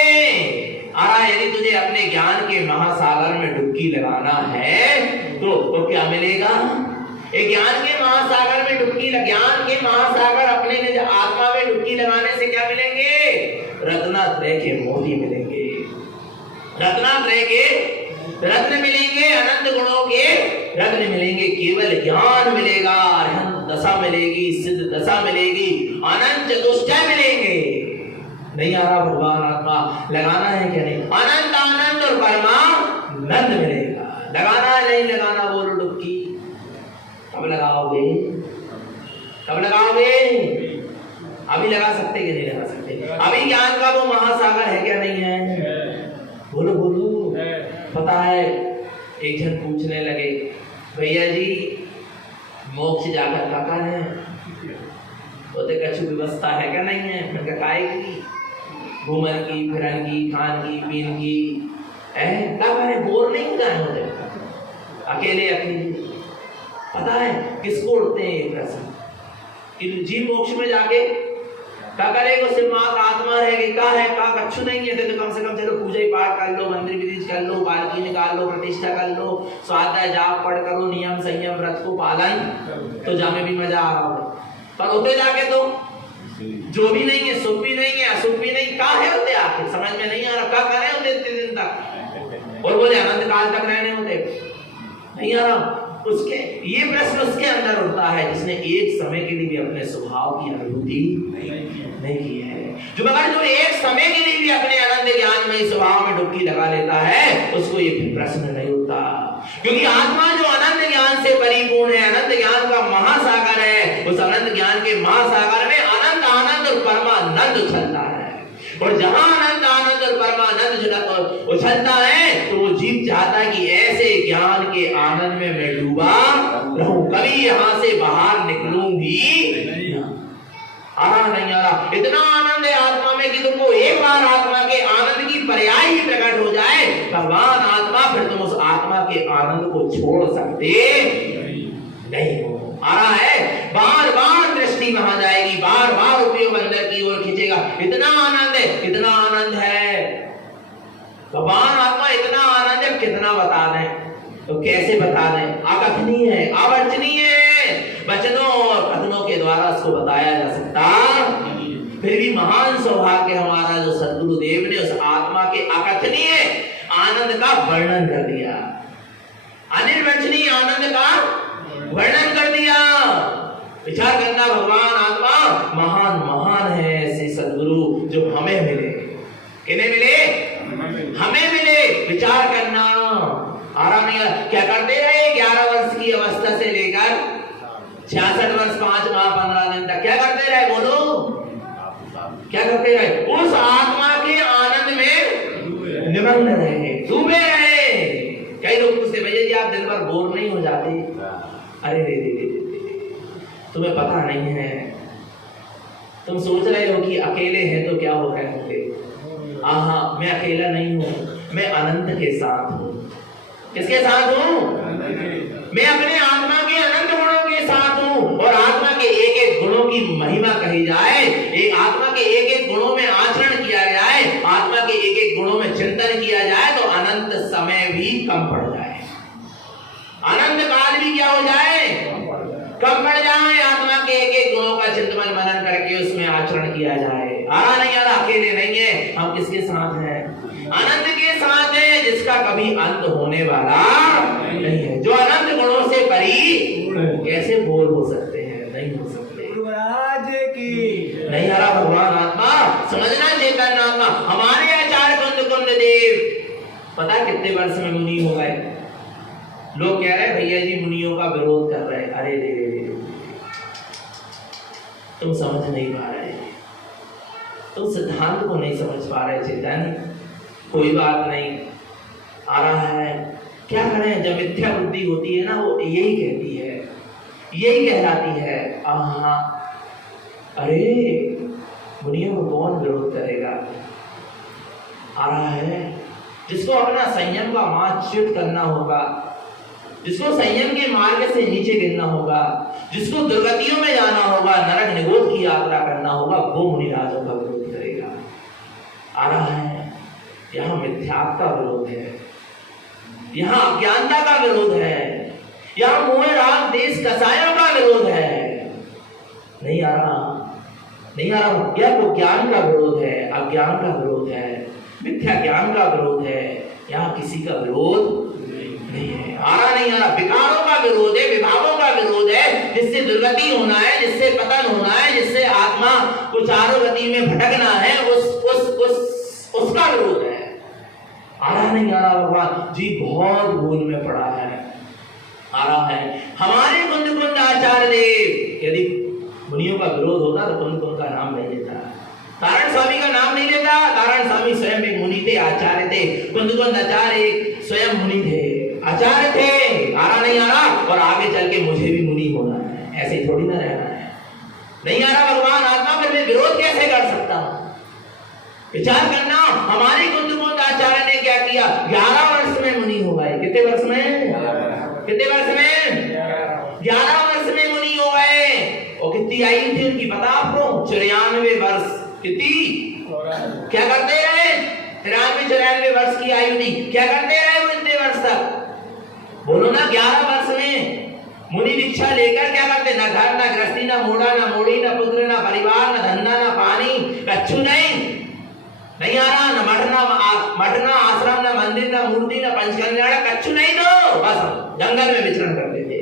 आ रहा है, यदि तुझे अपने ज्ञान के महासागर में डुबकी लगाना है तो क्या मिलेगा? एक ज्ञान के महासागर में डुबकी, ज्ञान के महासागर अपने निज आत्मा में डुबकी लगाने से क्या मिलेंगे? रत्नात्रय के मोती मिलेंगे, रत्नात्रय के रत्न मिलेंगे, अनंत गुणों के रत्न मिलेंगे, केवल ज्ञान मिलेगा, अनंत दशा मिलेगी, सिद्ध दशा मिलेगी, अनंत चतुष्टय मिलेंगे। नहीं आ रहा भगवान आत्मा? लगाना है क्या नहीं? अनंत आनंद और परमानंद मिलेगा। लगाना है नहीं लगाना? बोलो डुबकी। कब लगाओगे? कब लगाओगे? अभी लगा सकते कि नहीं लगा सकते? अभी ज्ञान का वो महासागर है क्या नहीं है? बोलो बोलो। पता है एक जन पूछने लगे, भैया जी मोक्ष जाकर का है? बोलते कछु व्यवस्था है क्या? नहीं है। मैंने कहा काहे की? घूमन की, फिरन की, खान की, पीन की है क्या करे? बोर नहीं होता है होते अकेले अकेले। पता है किसको उठते हैं ये प्रश्न कि जी मोक्ष में जाके क्या करेगा? सिर्फ आत्मा रहेगी का है का कछु नहीं है तो कम से कम चलो पूजा ही पाठ कर लो, मंदिर विधि कर लो, पालकी निकाल लो, प्रतिष्ठा कर लो, स्वाध्याय जाप पढ़ करो, नियम संयम व्रत को पालन, तो जामे भी मजा आ रहा होगा। पर होते जाके तो जो भी नहीं है, सुख भी नहीं है, असुख भी नहीं, का है होते आके समझ में नहीं आ रहा क्या कर रहे होते इतने दिन तक, और बोले अनंत काल तक रहने होते नहीं आ रहा। उसके ये प्रश्न उसके अंदर उठता है जिसने एक समय के लिए भी अपने स्वभाव की अनुभूति नहीं की है। जो मगर जो एक समय के लिए भी अपने आनंद ज्ञान में स्वभाव में डुबकी लगा लेता है उसको ये प्रश्न नहीं उठता, क्योंकि आत्मा जो अनंत ज्ञान से परिपूर्ण है, अनंत ज्ञान का महासागर है, उस अनंत ज्ञान के महासागर में अनंत आनंद और परमानंद उछलता है। और जहां अनंत आनंद और परमानंद उछलता है तो वो जीव चाहता है कि ऐसे ज्ञान के आनंद में मैं डूबा रहूं, कभी यहां से बाहर निकलूं भी आ नहीं आ रहा। इतना आनंद है आत्मा में कि तुमको एक बार आत्मा के आनंद की पर्याय ही प्रकट हो जाए भगवान आत्मा, फिर तुम उस आत्मा के आनंद को छोड़ सकते नहीं हो। आ रहा है बार बार दृष्टि वहां जाएगी, बार बार उपयोग अंदर की ओर खींचेगा। इतना आनंद है, इतना आनंद है भगवान आत्मा, इतना आनंद है कितना बता दें तो कैसे बता दें? अकथनीय है, अवर्चनीय है, वचनों और कथनों के द्वारा उसको बताया जा सकता। फिर भी महान सौभाग्य हमारा जो सद्गुरुदेव ने उस आत्मा के अकथनीय आनंद का वर्णन कर दिया, अनिर्वचनीय आनंद का वर्णन कर दिया। विचार करना भगवान आत्मा महान महान है ऐसे सद्गुरु जो हमें मिले। किन्हें मिले? हमें मिले। विचार करना आराम नहीं। क्या करते रहे 11 वर्ष की अवस्था से लेकर 66 वर्ष 5 माह 15 दिन तक क्या करते रहे? बोलो क्या करते रहे? उस आत्मा के आनंद में निमग्न रहे, डूबे रहे। कई लोग पूछते भैया जी आप दिन भर बोर नहीं हो जाते? अरे रे तुम्हें पता नहीं है, तुम सोच रहे हो कि अकेले हैं तो क्या हो रहे होंगे। आहा मैं अकेला नहीं हूं, मैं अनंत के साथ हूं। किसके साथ हूं? मैं अपने आत्मा के अनंत गुणों के साथ हूं। और आत्मा के एक एक गुणों की महिमा कही जाए, एक आत्मा के एक एक गुणों में आचरण किया जाए, आत्मा के एक एक गुणों में चिंतन किया जाए तो अनंत समय भी कम पड़ जाए, अनंत काल भी क्या हो जाए? कम पड़ जाए। आत्मा के एक एक गुणों का चिंतन मनन करके उसमें आचरण किया जाए। आ रहा नहीं आ रहा? अकेले नहीं है, हम किसके साथ हैं? अनंत के साथ है जिसका कभी अंत होने वाला नहीं है, जो अनंत गुणों से परी। कैसे बोर हो सकते हैं? नहीं हो सकते। महाराज की नहीं आ रहा भगवान आत्मा समझना, चेतन आत्मा। हमारे आचार्य कुंद देव पता कितने वर्ष में मुनि हो गए? लोग कह रहे हैं भैया जी मुनियों का विरोध कर रहे हैं। अरे रे तुम समझ नहीं पा रहे, तुम सिद्धांत को नहीं समझ पा रहे चेतन। कोई बात नहीं, आ रहा है। क्या करें, जब मिथ्या बुद्धि होती है ना वो यही कहती है, यही कहलाती है। आहा अरे मुनियों को कौन विरोध करेगा? आ रहा है जिसको अपना संयम का मार्ग करना होगा, जिसको संयम के मार्ग से नीचे गिरना होगा, जिसको दुर्गतियों में जाना होगा, नरक निगोद की यात्रा करना होगा, वो मुनिराजों का विरोध करेगा। आ रहा है यहाँ मिथ्यात्व का विरोध है, यहाँ अज्ञानता का विरोध है, यहाँ मोह राग देश कसायों का विरोध है। नहीं आ रहा, नहीं आ रहा। यह तो ज्ञान का विरोध है, अज्ञान का विरोध है, मिथ्या ज्ञान का विरोध है। यहाँ किसी का विरोध नहीं है। आ रहा नहीं आ रहा। विकारों का विरोध है, विभागों का विरोध है, जिससे दुर्गति होना है, जिससे पतन होना है, जिससे आत्मा को चारों गति में भटकना है, उसका विरोध है। आ रहा नहीं आ रहा भगवान जी बहुत भूल में पड़ा है। आ रहा है हमारे कुंद आचार्य देव यदि मुनियों का विरोध होता तो कुंद का नाम नहीं लेता, तारण स्वामी का नाम नहीं लेता। तारण स्वामी स्वयं एक मुनि थे, आचार्य थे। कुंद आचार्य एक स्वयं मुनि थे, आचार्य थे, आ रहा नहीं आ रहा, और आगे चल के मुझे भी मुनि होना है, ऐसे थोड़ी ना रहना है। नहीं आ रहा भगवान आत्मा, फिर मैं विरोध कैसे कर सकता हूं? विचार करना, हमारे कुंद आचार्य ने क्या किया? 11 वर्ष में मुनि हो गए। कितने वर्ष में? कितने वर्ष में? 11 वर्ष में मुनि हो गए। और कितनी आयु थी उनकी पता आपको? 94 वर्ष। कितनी? क्या करते रहे? 93-94 वर्ष की आयु थी। क्या करते रहे वो इतने वर्ष तक? बोलो ना, 11 वर्ष में मुनि दीक्षा लेकर क्या करते? ना घर, ना गृहस्थी, ना मोड़ा, ना मोड़ी, ना पुत्र, ना परिवार, ना धंधा, ना पानी, कच्छु नहीं आ रहा, ना मठ, ना आश्रम, ना मंदिर, ना मूर्ति, ना पंचकल्याण, कच्छु नहीं। दो बस जंगल में विचरण करते थे,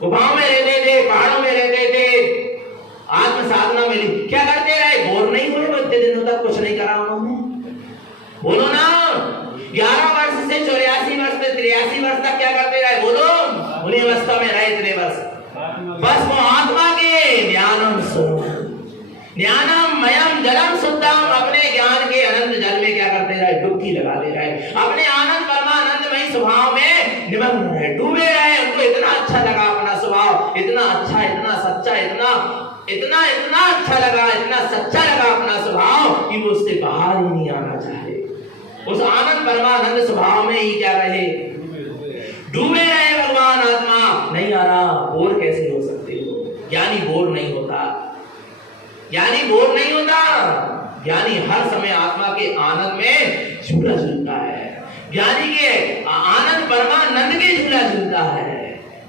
गुफाओं में रहते थे, पहाड़ों में रहते थे, आत्म साधना में क्या करते रहे? बोर नहीं हुए वो इतने दिनों तक? कुछ नहीं करा उन्होंने? बोलो ना, 11 वर्ष से 84 वर्ष से 83 वर्ष तक क्या करते रहे? बोलो, उन्हीं अवस्था में रहे इतने वर्ष। बस वो आत्मा के ज्ञानम स्वरूप, ज्ञानम मयम जलम शुद्धम, अपने ज्ञान के अनंत जल में क्या करते रहे? डुबकी लगाते रहे, अपने आनंद परमानंदमय स्वभाव में निमग्न रहे, डूबे रहे। उनको इतना अच्छा लगा अपना स्वभाव, इतना अच्छा, इतना सच्चा, इतना अच्छा लगा, इतना सच्चा लगा अपना स्वभाव कि वो उससे बाहर ही नहीं आना चाहे। उस आनंद परमानंद स्वभाव में ही क्या रहे? डूबे रहे। भगवान आत्मा नहीं आ रहा, बोर कैसे हो सकते हो? ज्ञानी बोर नहीं होता, ज्ञानी बोर नहीं होता। ज्ञानी हर समय आत्मा के आनंद में झूला झूलता है, ज्ञानी के आनंद परमानंद के झूला झूलता है।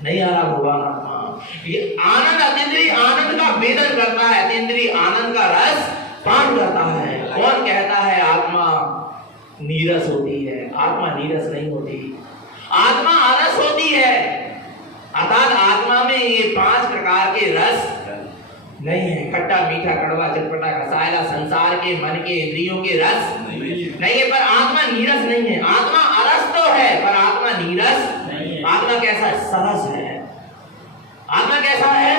नहीं आ रहा भगवान आत्मा, ये आनंद अतीन्द्रिय आनंद का वेदन करता है, अतीन्द्रिय आनंद का रस पान करता है। कौन कहता है आत्मा नीरस होती है? आत्मा नीरस नहीं होती, आत्मा आलस होती है। अर्थात आत्मा में ये 5 प्रकार के रस नहीं है, खट्टा, मीठा, कड़वा, चटपटा, रसायला, संसार के, मन के, इंद्रियों के रस नहीं है। पर आत्मा नीरस नहीं है। आत्मा आलस तो है, पर आत्मा नीरस नहीं। आत्मा कैसा है? सरस है। आत्मा कैसा है?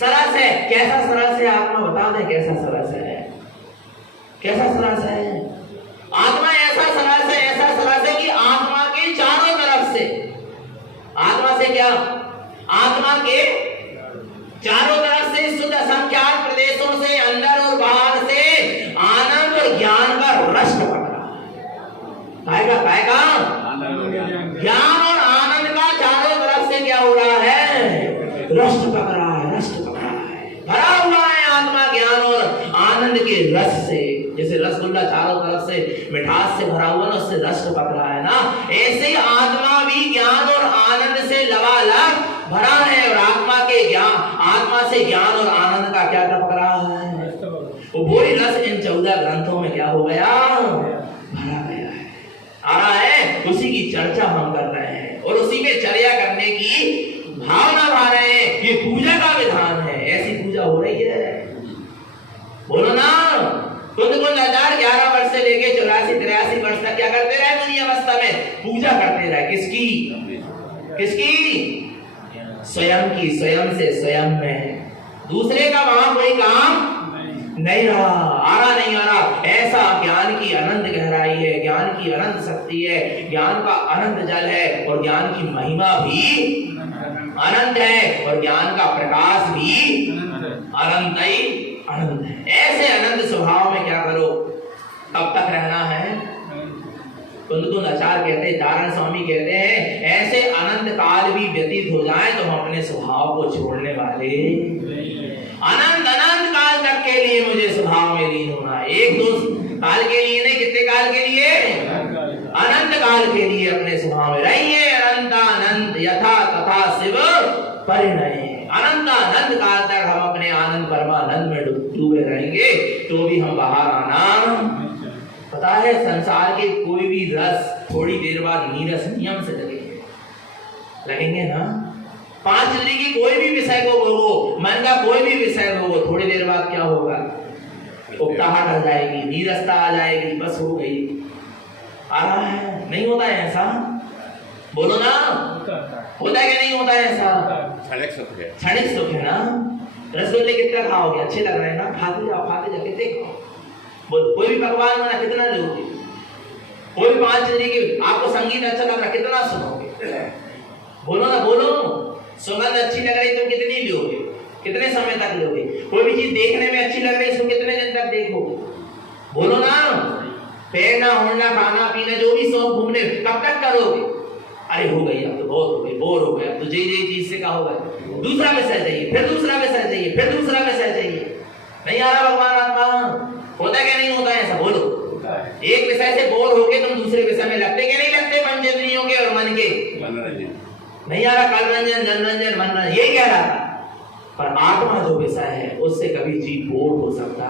सरस है। कैसा सरस है? आत्मा बता दें कैसा सरस है? कैसा सरस है? आत्मा ऐसा सरस है, ऐसा सरस है कि आत्मा के चारों तरफ से, आत्मा से क्या? आत्मा के चारों तरफ से, शुद्ध असंख्यात प्रदेशों से, अंदर और बाहर से आनंद और ज्ञान का रस टपक रहा है। पाएगा ज्ञान और आनंद का चारों तरफ से क्या हो रहा है? रस टपक रहा है, रस टपक रहा है, भरा हुआ है आत्मा ज्ञान और आनंद के रस से। जैसे रसगुल्ला चारों तरफ से मिठास से भरा हुआ ना, उससे रस टपक रहा है ना, ऐसे आत्मा भी ज्ञान और आनंद से लबालब भरा है। और आत्मा के ज्ञान, आत्मा से ज्ञान और आनंद का क्या टपक रहा है? वो वही रस इन 14 ग्रंथों में क्या हो गया? भरा गया है, आ रहा है। उसी की चर्चा हम कर रहे हैं और उसी में चर्या करने की भावना भा रहे हैं। ये पूजा का विधान है, ऐसी पूजा हो रही है। बोलो ना, कुंद आचार्य 11 वर्ष से लेके 84-83 वर्ष तक क्या करते रहे? मुनि अवस्था में पूजा करते रहे। किसकी? किसकी? स्वयं की। स्वयं से स्वयं में, दूसरे का वहां कोई काम नहीं रहा, आ रहा नहीं आ रहा। ऐसा ज्ञान की अनंत गहराई है, ज्ञान की अनंत शक्ति है, ज्ञान का अनंत जल है, और ज्ञान की महिमा भी अनंत है, और ज्ञान का प्रकाश भी अनंत ही अनंत है। ऐसे अनंत स्वभाव में क्या करो? कब तक रहना है? कुंद आचार्य कहते हैं, नारायण स्वामी कहते हैं, ऐसे अनंत काल भी व्यतीत हो जाए तो हम अपने स्वभाव को छोड़ने वाले अनंत अनंत काल तक के लिए मुझे स्वभाव में लीन होना है। 1-2 काल के लिए नहीं, कितने काल के लिए? अनंत काल के लिए अपने स्वभाव में रहिए। अनंतानंत यथा तथा शिव परिणय। अनंतानंत काल तक हम अपने आनंद परमानंद में डूबे रहेंगे तो भी हम बाहर आना। पता है, संसार के कोई भी रस थोड़ी देर बाद नीरस नियम से लगेंगे ना। 5 इंद्री की कोई भी विषय को भोगो, मन का कोई भी विषय भोगो, थोड़ी देर बाद क्या होगा? उकताहट आ जाएगी, नीरसता आ जाएगी, बस हो गई। आ रहा है? नहीं होता है ऐसा? बोलो ना, होता है कि नहीं होता है ऐसा? क्षणिक सुख है ना। रसगुल्ले कितना खाओगे? अच्छे लग रहे हैं ना, खाते जाओ कितने खाओ। बोल, कोई भी पकवान बना कितना लोगे? कोई भी 5 इंद्री की आपको संगीत अच्छा लग रहा, कितना सुनोगे? बोलो ना, बोलो। सुगंध अच्छी लग रही तो कितनी लोगे, कितने समय तक लोगे? कोई भी चीज देखने में अच्छी लग रही है, इसको कितने दिन तक देखोगे? बोलो ना। पहनना, ओढ़ना, खाना पीना, जो भी शौक, घूमने, कब तक करोगे? अरे हो गई, अब तो बहुत हो गई, बोर हो गए, अब तो यही चीज से क्या होगा, दूसरा विषय चाहिए, फिर दूसरा विषय चाहिए, फिर दूसरा विषय चाहिए। नहीं आ रहा भगवान आत्मा? होता क्या नहीं होता है ऐसा? बोलो। एक विषय से बोर होके तुम दूसरे विषय में लगते क्या नहीं लगते? पंचेंद्रियों के और मन के नहीं आ रहा, कल रंजन, जनरंजन, मनरंजन, यही कह रहा था। पर आत्मा जो विषय है उससे कभी जीव बोर हो सकता?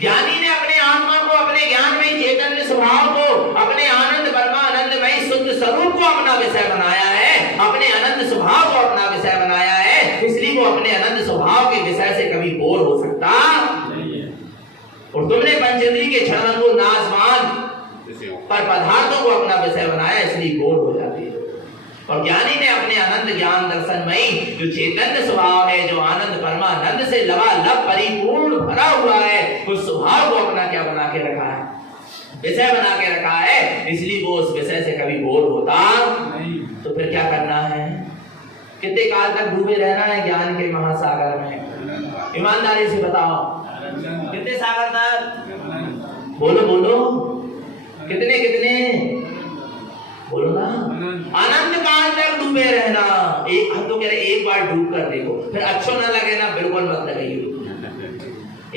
ज्ञानी ने अपने आत्मा को, अपने ज्ञान में चैतन्य स्वभाव को, अपने आनंद परमानंदमय शुद्ध स्वरूप को अपना विषय बनाया है, अपने अनंत स्वभाव को अपना विषय बनाया है, इसलिए वो अपने अनंत स्वभाव के विषय से कभी बोर हो सकता नहीं है। और तुमने पंचेंद्रिय के क्षण को नाशवान पर पदार्थों को अपना विषय बनाया, इसलिए बोर हो जाती है। और ज्ञानी ने अपने अनंत ज्ञान दर्शनमयी जो चैतन्य स्वभाव है, जो आनंद परमानंद से लबालब परिपूर्ण भरा हुआ है, उस स्वभाव को अपना क्या बना के रखा है? विषय बना के रखा है, इसलिए वो उस विषय से कभी बोर होता नहीं। तो फिर क्या करना है? कितने काल तक डूबे रहना है ज्ञान के महासागर में? ईमानदारी से बताओ, कितने सागर तक? बोलो बोलो, कितने कितने? बोलो ना। अनंत काल तक डूबे रहना। एक हम तो कह रहे एक बार डूब कर देखो, फिर अच्छा ना लगे ना, बिल्कुल मत लगाइए।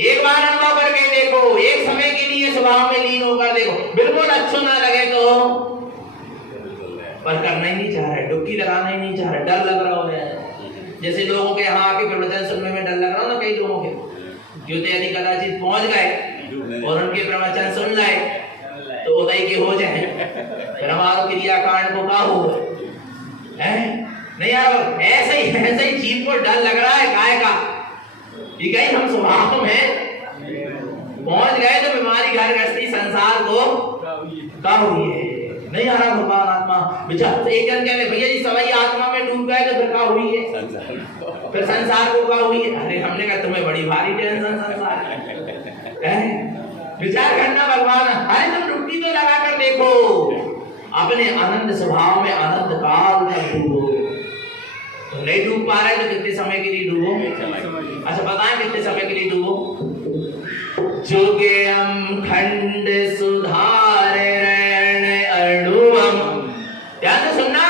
एक बार अनुभव करके देखो, एक समय के लिए स्वभाव में लीन होकर देखो, बिल्कुल अच्छा ना लगे तो पर करना ही नहीं चाह रहे, डुबकी लगाना ही नहीं चाह रहे, डर लग रहा है। जैसे लोगों के यहाँ आके प्रवचन सुनने में डर लग रहा हो ना, कई लोगों के जो यदि कदाचित पहुंच गए और उनके प्रवचन सुन लाए तो उदय के हो जाए, फिर हमारा क्रियाकांड को क्या हो है? नहीं यार, ऐसे ही जीव को डर लग रहा है काय का कि कहीं हम स्वभाव में पहुंच गए तो बीमारी घर गृहस्थी संसार को क्या हुई है? नहीं आ रहा भगवान आत्मा विचार। एक जन कहते भैया जी सवाई आत्मा में डूब गए तो फिर क्या हुई है? फिर संसार को क्या हुई है? अरे हमने कहा तुम्हें बड़ी भारी टेंशन संसार है, विचार करना भगवान। अरे तुम डुबकी तो लगा कर देखो, अपने आनंद स्वभाव में अनंत काल तक डूबो। तो नहीं डूब पा रहे तो कितने समय के लिए डूबो? अच्छा बताएं कितने समय के लिए डूबो? जोगे हम खंड सुधारे अणुवम। ध्यान से सुनना,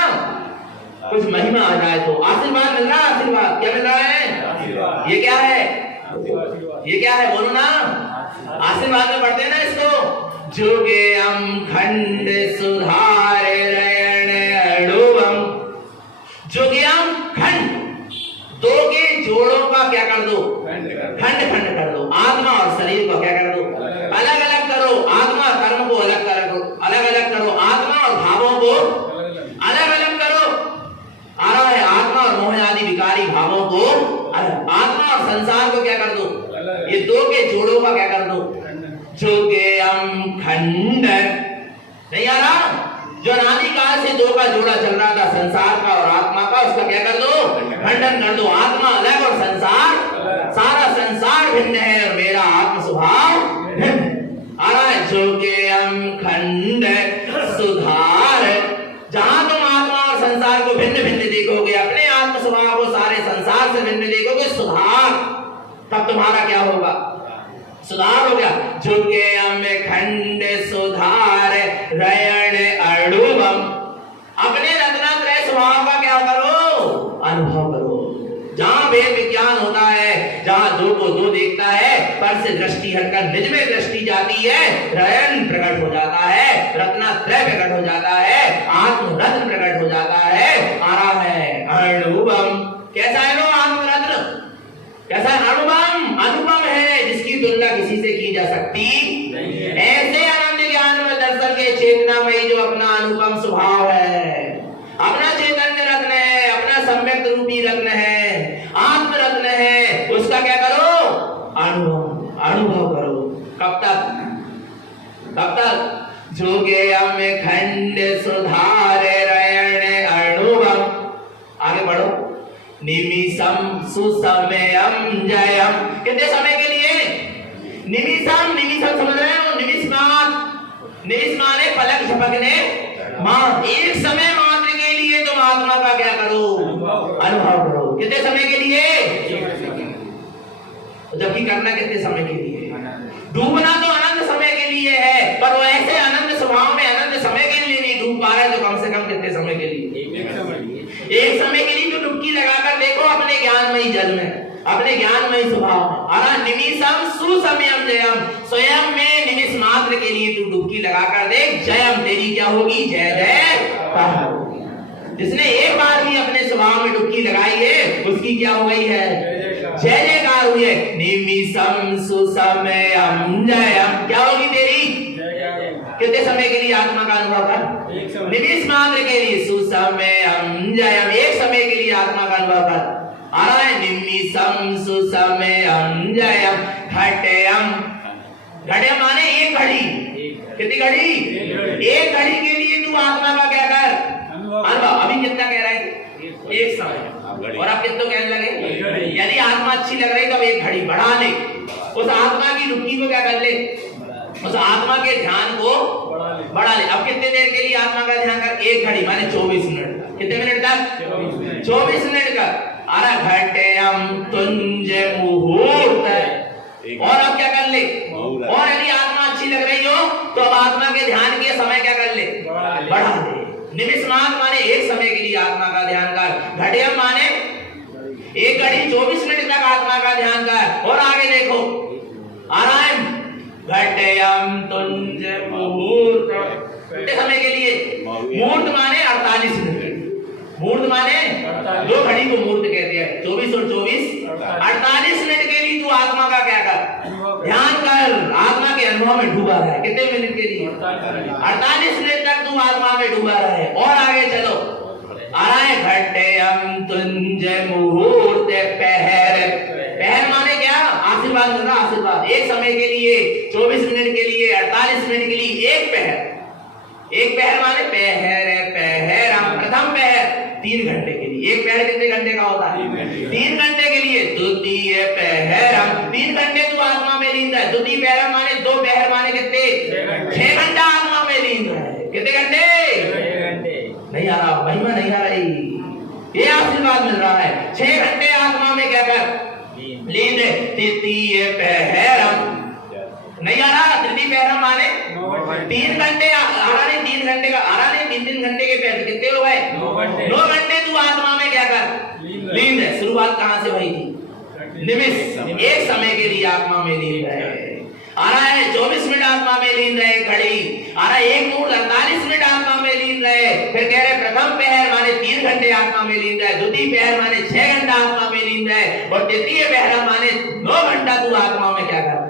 कुछ महिमा आ जाए तो आशीर्वाद मिल रहा है। आशीर्वाद क्या मिल रहा है? ये क्या है? ये क्या है? बोलो ना। आशीर्वाद में पढ़ते हैं ना इसको। जोगे हम खंड सुधारे रयण अणुवम। जोगे हम खंड, दो के जोड़ों का क्या कर दो? खंड खंड कर दो। आत्मा और शरीर को क्या कर दो? अलग अलग करो। आत्मा कर्म को अलग करो, अलग अलग करो। आत्मा और भावों को अलग अलग करो। आ रहा है? आत्मा और मोह आदि विकारी भावों को अलग। आत्मा और संसार को क्या कर दो? ये दो के जोड़ों का क्या कर दो? जोगे हम खंड। नहीं आ रहा? जो अनादि काल से दो का जोड़ा चल रहा था, संसार का और आत्मा का, उसका क्या कर दो? खंडन कर दो। आत्मा अलग और संसार, सारा संसार भिन्न है और मेरा आत्म स्वभाव भिन्न। आ रहा है? जोगे हम खंड सुधार। जहां तुम आत्मा और संसार को भिन्न भिन्न देखोगे, अपने आत्म स्वभाव को सारे संसार से भिन्न देखोगे, सुधार, तब तुम्हारा क्या होगा? सुधार हो गया। जोगे हम खंड सुधार रयण अणुवम। अपने रत्नात्रय स्वभाव का क्या करो? अनुभव करो। जहां वेद विज्ञान होता है, जहां दो को दो देखता है, पर से दृष्टि हटकर निज में दृष्टि जाती है, रयण प्रकट हो जाता है, रत्नात्रय प्रकट हो जाता है, आत्म रत्न प्रकट हो जाता है। आ रहा है अणुवम। कैसा है लो आत्मरत्न? कैसा? अनुपम, अनुपम है, जिसकी तुलना किसी से की जा सकती नहीं है। ऐसे आनंद ज्ञान में दर्शन के चेतनामयी जो अपना अनुपम स्वभाव है, अपना चैतन्य रत्न है, अपना सम्यक रूपी रत्न है, आत्म रत्न है, उसका क्या करो? अनुभव, अनुभव करो। कब तक? कब तक? जोगे हम खंड सुधारे रयण अणुवम। आगे बढ़ो। निमिषम सुसमयम जयम। कितने समय के लिए? निमिषम, निमिषम समझ रहे हो? निमिष माने पलक झपकने एक समय मात्र के लिए तुम आत्मा का क्या करो, अनुभव करो। कितने समय के लिए? जबकि करना कितने समय के लिए? डूबना तो अनंत समय के लिए है, पर वो ऐसे अनंत स्वभाव में अनंत समय के लिए नहीं डूब पा रहा है, तो कम से कम कितने समय के लिए? एक समय के लिए तो डुबकी लगाकर देखो अपने ज्ञानमयी जल में, अपने ज्ञानमयी स्वभाव में। अरा निमिषम सुसमयम जयम, स्वयं में निमिष मात्र के लिए तू डुबकी लगाकर देख, जयम तेरी क्या होगी? जय जय। जिसने एक बार भी अपने स्वभाव में डुबकी लगाई है उसकी क्या हो गई है? जय जयकार हुई है। निमिषम सुसमयम जयम, क्या होगी तेरी? कितने समय के लिए आत्मा का अनुभव कर? निमिष मात्र के लिए। सुसमयम जयम, एक समय के लिए आत्मा का अनुभव कर। आ रहा है निमिषम सुसमयम जयम घटयम, घटयम माने एक घड़ी। कितनी घड़ी? एक घड़ी के लिए तू आत्मा का क्या कर? अनुभव। अभी कितना कह रहा है? एक समय। और आप कितना कहने लगे? यदि आत्मा अच्छी लग रही तो अब एक घड़ी बढ़ा ले, उस आत्मा की डुबकी को क्या कर ले? उस आत्मा के ध्यान को बढ़ा ले। अब कितने देर के लिए आत्मा का ध्यान कर? एक घड़ी माने 24 मिनट तक। कितने मिनट तक? 24 मिनट का। अरे घटयम तुंज मुहूर्त। और अब क्या कर ले? और यदि आत्मा अच्छी लग रही हो तो अब आत्मा के ध्यान के समय क्या कर ले? बढ़ा ले। निमिष माने एक समय के लिए आत्मा का ध्यान कर। घटयम माने एक घड़ी 24 मिनट तक आत्मा का ध्यान कर। और आगे देखो आराम घटयम तुंज मुहूर्त, कितने समय के लिए? मुहूर्त माने 48 मिनट। मुहूर्त माने 2 घड़ी को मुहूर्त कहते हैं। 24 और 24 48 मिनट के लिए तू आत्मा का क्या कर? ध्यान कर। आत्मा के अनुभव में डूबा रहा है। कितने मिनट के लिए? 48 मिनट तक तू आत्मा में डूबा रहा है। और आगे चलो आ रहा है घटयम तुंज मुहूर्त पहर। पहर माने क्या? आशीर्वाद मिल रहा, आशीर्वाद। एक समय के लिए 24 मिनट के लिए 48 मिनट के लिए एक पहर। एक पहर माने पहर पहर, प्रथम पहर 3 घंटे के लिए। एक पहर कितने घंटे का होता है? 3 घंटे के लिए। द्वितीय पहर 3 घंटे तू आत्मा में लीन है। द्वितीय पहर माने 2 पहर माने कितने? 6 घंटा आत्मा में लीन है। कितने घंटे? नहीं आ रहा, महिमा नहीं आ रही। ये आशीर्वाद मिल रहा है। 6 घंटे आत्मा में क्या कर? लीन है। तृतीय पहर नहीं आ रहा। तृतीय पहर माने 3 घंटे। आरा ने 3 घंटे का, आरा ने 3 घंटे के पहर कितने हो गए? 9 घंटे तू आत्मा में क्या कर? लीन है। शुरुआत कहां से हुई थी? निमिष। एक समय के लिए आत्मा में लीन रहे। आ रहा है 24 मिनट आत्मा में लीन रहे घड़ी। आ रहा है 1 मुहूर्त 48 मिनट आत्मा में लीन रहे। फिर कह रहे प्रथम पहर माने 3 घंटे आत्मा में लीन रहे। द्वितीय पहर माने 6 घंटा आत्मा में लीन रहे। और तृतीय पहर माने 9 घंटा तू आत्मा में क्या कर?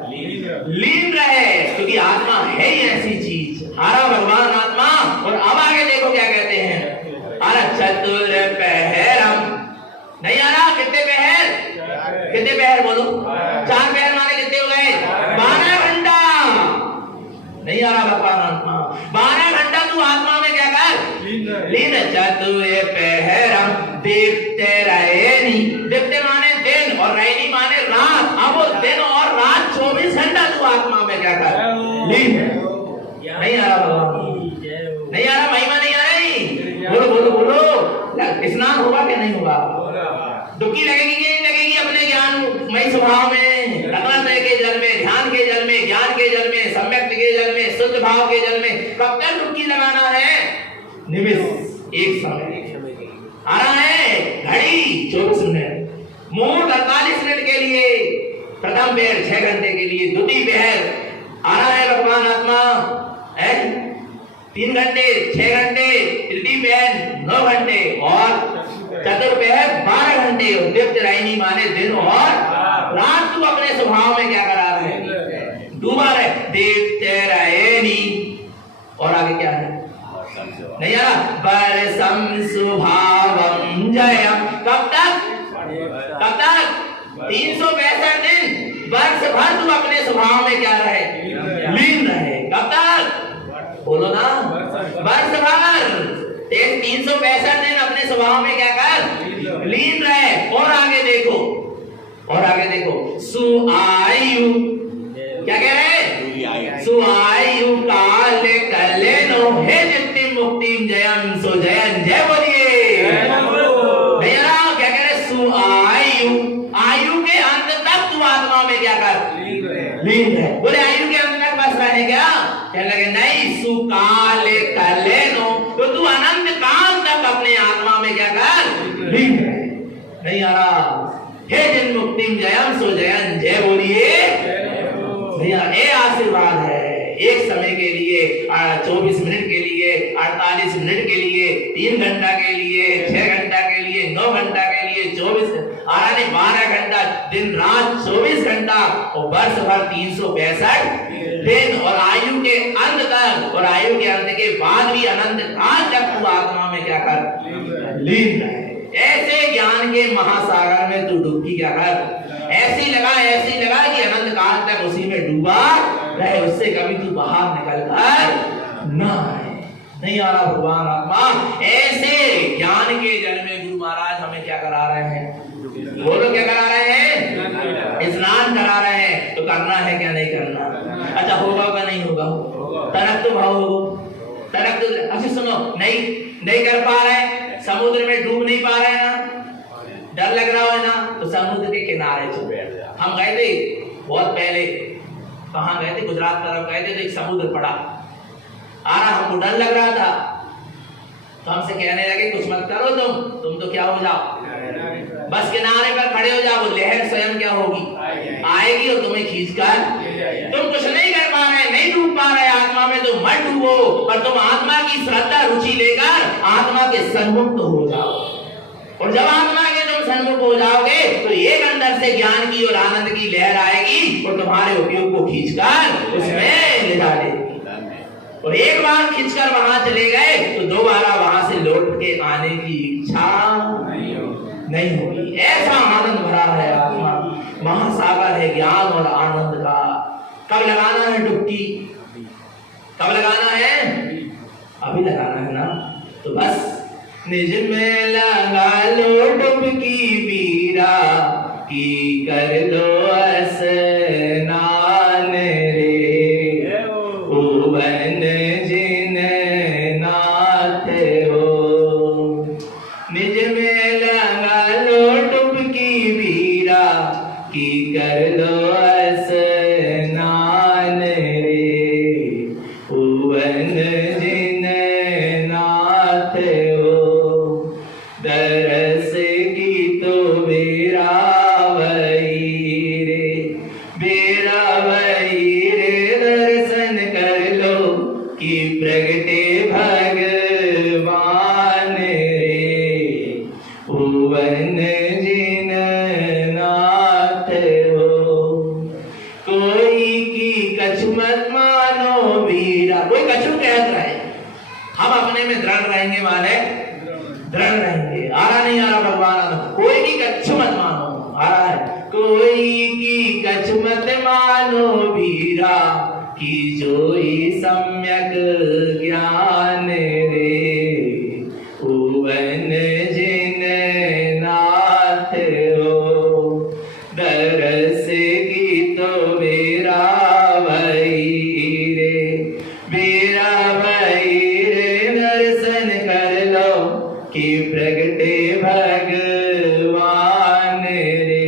लीन रहे। क्योंकि आत्मा है ही ऐसी चीज। हरा भगवान आत्मा। और अब आगे देखो क्या कहते हैं। अरे चतुर पहरम नहीं आ रहा। कितने पहर? कितने पहर बोलो? 4 पहर माने कितने हो गए? 12 घंटा। नहीं आ रहा भगवान आत्मा। 12 घंटा तू आत्मा में क्या कर? लीन। चतुर पहरम दीप्ते रैनी। दीप्ते माने दिन और रैनी माने रात। अब वो दिन और रात 24 घंटा तू आत्मा में क्या कर? लीन। नहीं आ रहा भगवान? नहीं आ रहा? महिमा नहीं आ रही? बोलो बोलो बोलो। स्नान होगा क्या नहीं होगा? डुबकी लगेगी कि नहीं लगेगी अपने ज्ञान मई स्वभाव में? रत्नात्रय के जल में, ध्यान के जल में, ज्ञान के जल में, सम्यक के जल में, शुद्ध भाव के जल में। कब तक डुबकी लगाना है? निमिष। एक समय आ रहा है। घड़ी 24 मिनट। मुहूर्त 48 मिनट के लिए। प्रथम पहर 6 घंटे के लिए। द्वितीय पहर आ रहा है भगवान आत्मा है 3 घंटे 6 घंटे। तृतीय पहर 9 घंटे। और चतुर्पहर 12 घंटे। दीप्त रायनी माने दिन और रात। तू अपने स्वभाव में क्या करा रहे? डूबा रहे। दीप्त रायनी। और आगे क्या है? नहीं आ रहा। बरसम सुभावम जयम। कब तक? कब तक? 365 दिन वर्ष भर तू अपने स्वभाव में क्या रहे? लीन रहे। कब तक? बोलो ना। वर्ष भर 365 दिन अपने स्वभाव में क्या कर? लीन रहे। और आगे देखो, और आगे देखो। सुआयु क्या कह रहे? सुआयु काल कलेनो हे जितनी मुक्ति मुक्तिम जयम सो जयन जय बोलिए। भैया क्या कह रहे, सु आयु के अंत तक तू आत्मा में क्या कर, लीन रहे। बोले आयु के अंत तक बस रहे क्या? कहने लगे नहीं, सुकाले कले नो, तो तू अनंत काल तक अपने आत्मा में क्या कर, लीन रहे। नहीं आ रहा, हे जिन मुक्तिम जयम सो जयन जय बोलिए। भैया ये आशीर्वाद है, एक समय के लिए 24 मिनट के लिए, 48 मिनट के लिए, 3 घंटा के लिए, 6 घंटा के लिए, 9 घंटा के लिए, 12 घंटा, दिन रात 24 घंटा और वर्ष भर 365 दिन, और आयु के अंत तक, और आयु के अंत के बाद भी अनंत काल तक तू आत्मा में क्या कर, लीन रहे। ऐसे ज्ञान के महासागर में तू डुबकी क्या कर, ऐसी लगा कि अनंत काल तक उसी में डूबा रहे, उससे कभी तू बाहर निकल कर ना आए। नहीं आ रहा भगवान आत्मा, ऐसे ज्ञान के जल में गुरु महाराज हमें क्या करा रहे हैं, बोलो क्या करा रहे हैं, स्नान करा रहे हैं। तो करना है क्या नहीं करना? अच्छा होगा का नहीं होगा, तनक तो भाव हो, तनक तो, अच्छा सुनो, नहीं कर पा रहे, समुद्र में डूब नहीं पा रहे ना, डर लग रहा है ना, तो समुद्र के किनारे चल बैठ जा। हम गए थे बहुत पहले, कहाँ गए थे, गुजरात तरफ गए थे, तो एक समुद्र पड़ा आ रहा, हमको डर लग रहा था, तो हमसे कहने लगे कुछ मत करो, तुम तो क्या हो जाओ, बस किनारे पर खड़े हो जाओ, लहर स्वयं क्या होगी, आएगी और तुम्हें खींचकर, तुम कुछ नहीं कर पा रहे, नहीं डूब पा रहे आत्मा में, तो मत डूबो, पर तुम आत्मा की श्रद्धा रुचि लेकर आत्मा के सन्मुख हो जाओ। और जब आत्मा के तुम सन्मुख हो जाओगे तो एक अंदर से ज्ञान की और आनंद की लहर आएगी और तुम्हारे उपयोग को खींचकर उसमें ले डालेगी। और एक बार खींचकर वहां चले गए तो दोबारा वहां से लौट के आने की इच्छा नहीं होगी। ऐसा आनंद भरा है आत्मा, महासागर है ज्ञान और आनंद का। कब लगाना है डुबकी, कब लगाना है, अभी लगाना है ना। तो बस निज में लगा लो डुबकी वीरा, की कर लो स्नान रे, भुवन जिन नाथ हो। निज में लगा लो डुबकी वीरा, की कर लो स्नान रे, भुवन जिन नाथ हो। दरस की तो बेरा वही रे, दर्शन कर लो कि प्रगटे भगवान रे, भुवन जिन नाथ हो। कोई की कछु मत मानो वीरा, कोई कछु कहत रहे, हम अपने में दृढ़ रहेंगे, माने दृढ़ रहेंगे। आ रहा नहीं आ रहा भगवान, कोई की कछु मत मानो, आ रहा है, कोई की कछु मत मानो वीरा, की जोई सम्यक ज्ञान रे, भुवन जिन नाथ हो। दरस की तो बेरा वही रे, दर्शन कर लो कि प्रगटे भगवान रे,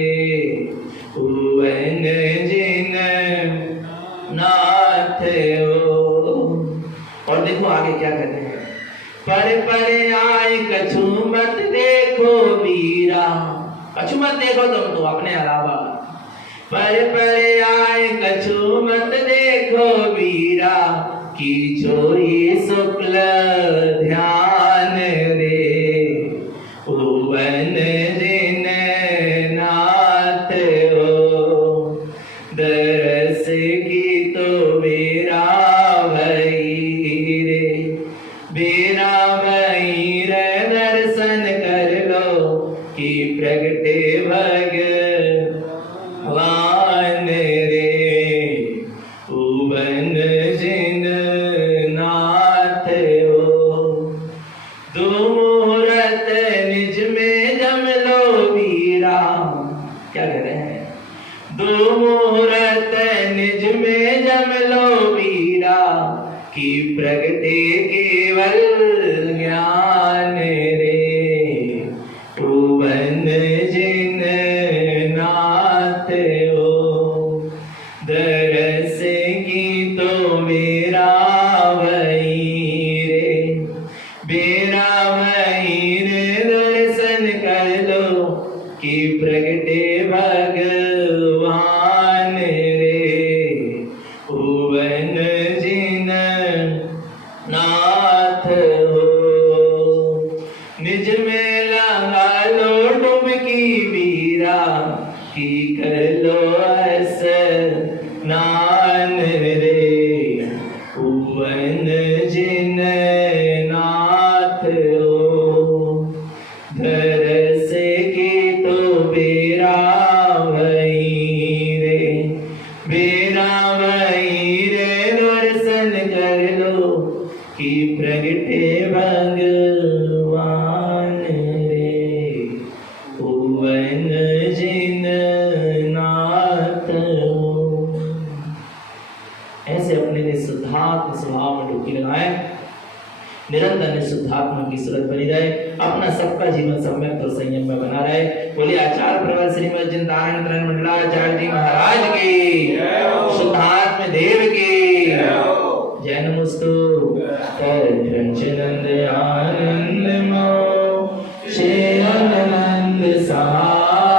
भुवन जिन नाथ हो। और देखो आगे क्या कहते हैं, पर आए कछु मत देखो वीरा, कछु मत देखो तुम तो अपने अलावा, पर आए कछु मत देखो वीरा, की जोई शुक्ल ध्यान रे, भुवन जिन नाथ हो। दरस की तो बेरा वही रे, दर्शन कर लो कि प्रगटे भगवान रे, भुवन जिन नाथ हो। दो मुहूर्त निज में जम लो वीरा, क्या कह रहे हैं, दो मुहूर्त निज में जम लो वीरा, की प्रगटे केवल बेरा महीर दर्शन कर लो कि प्रगटे भगवान रे भुवन जिन नाथ हो। निज में लगा लो डुबकी वीरा की कर लो स्नान रे भुवन जिन नाथ हो। धरस की तो बेरा वही रे दर्शन कर लो कि प्रगटे भगवान रे भुवन जिन नाथ हो। ऐसे अपने निशुद्धात्म स्वभाव में डुबकी लगाएं, निरंतर निशुद्धात्मा की सूरत बनी रहे, अपना सबका जीवन सम्यक और संयम में बना रहे। बोलिए आचार्य प्रवर श्रीमद जिनतारण तरण मंडलाचार्य जी महाराज की, शुद्धात्म देव की जय नमोस्तु।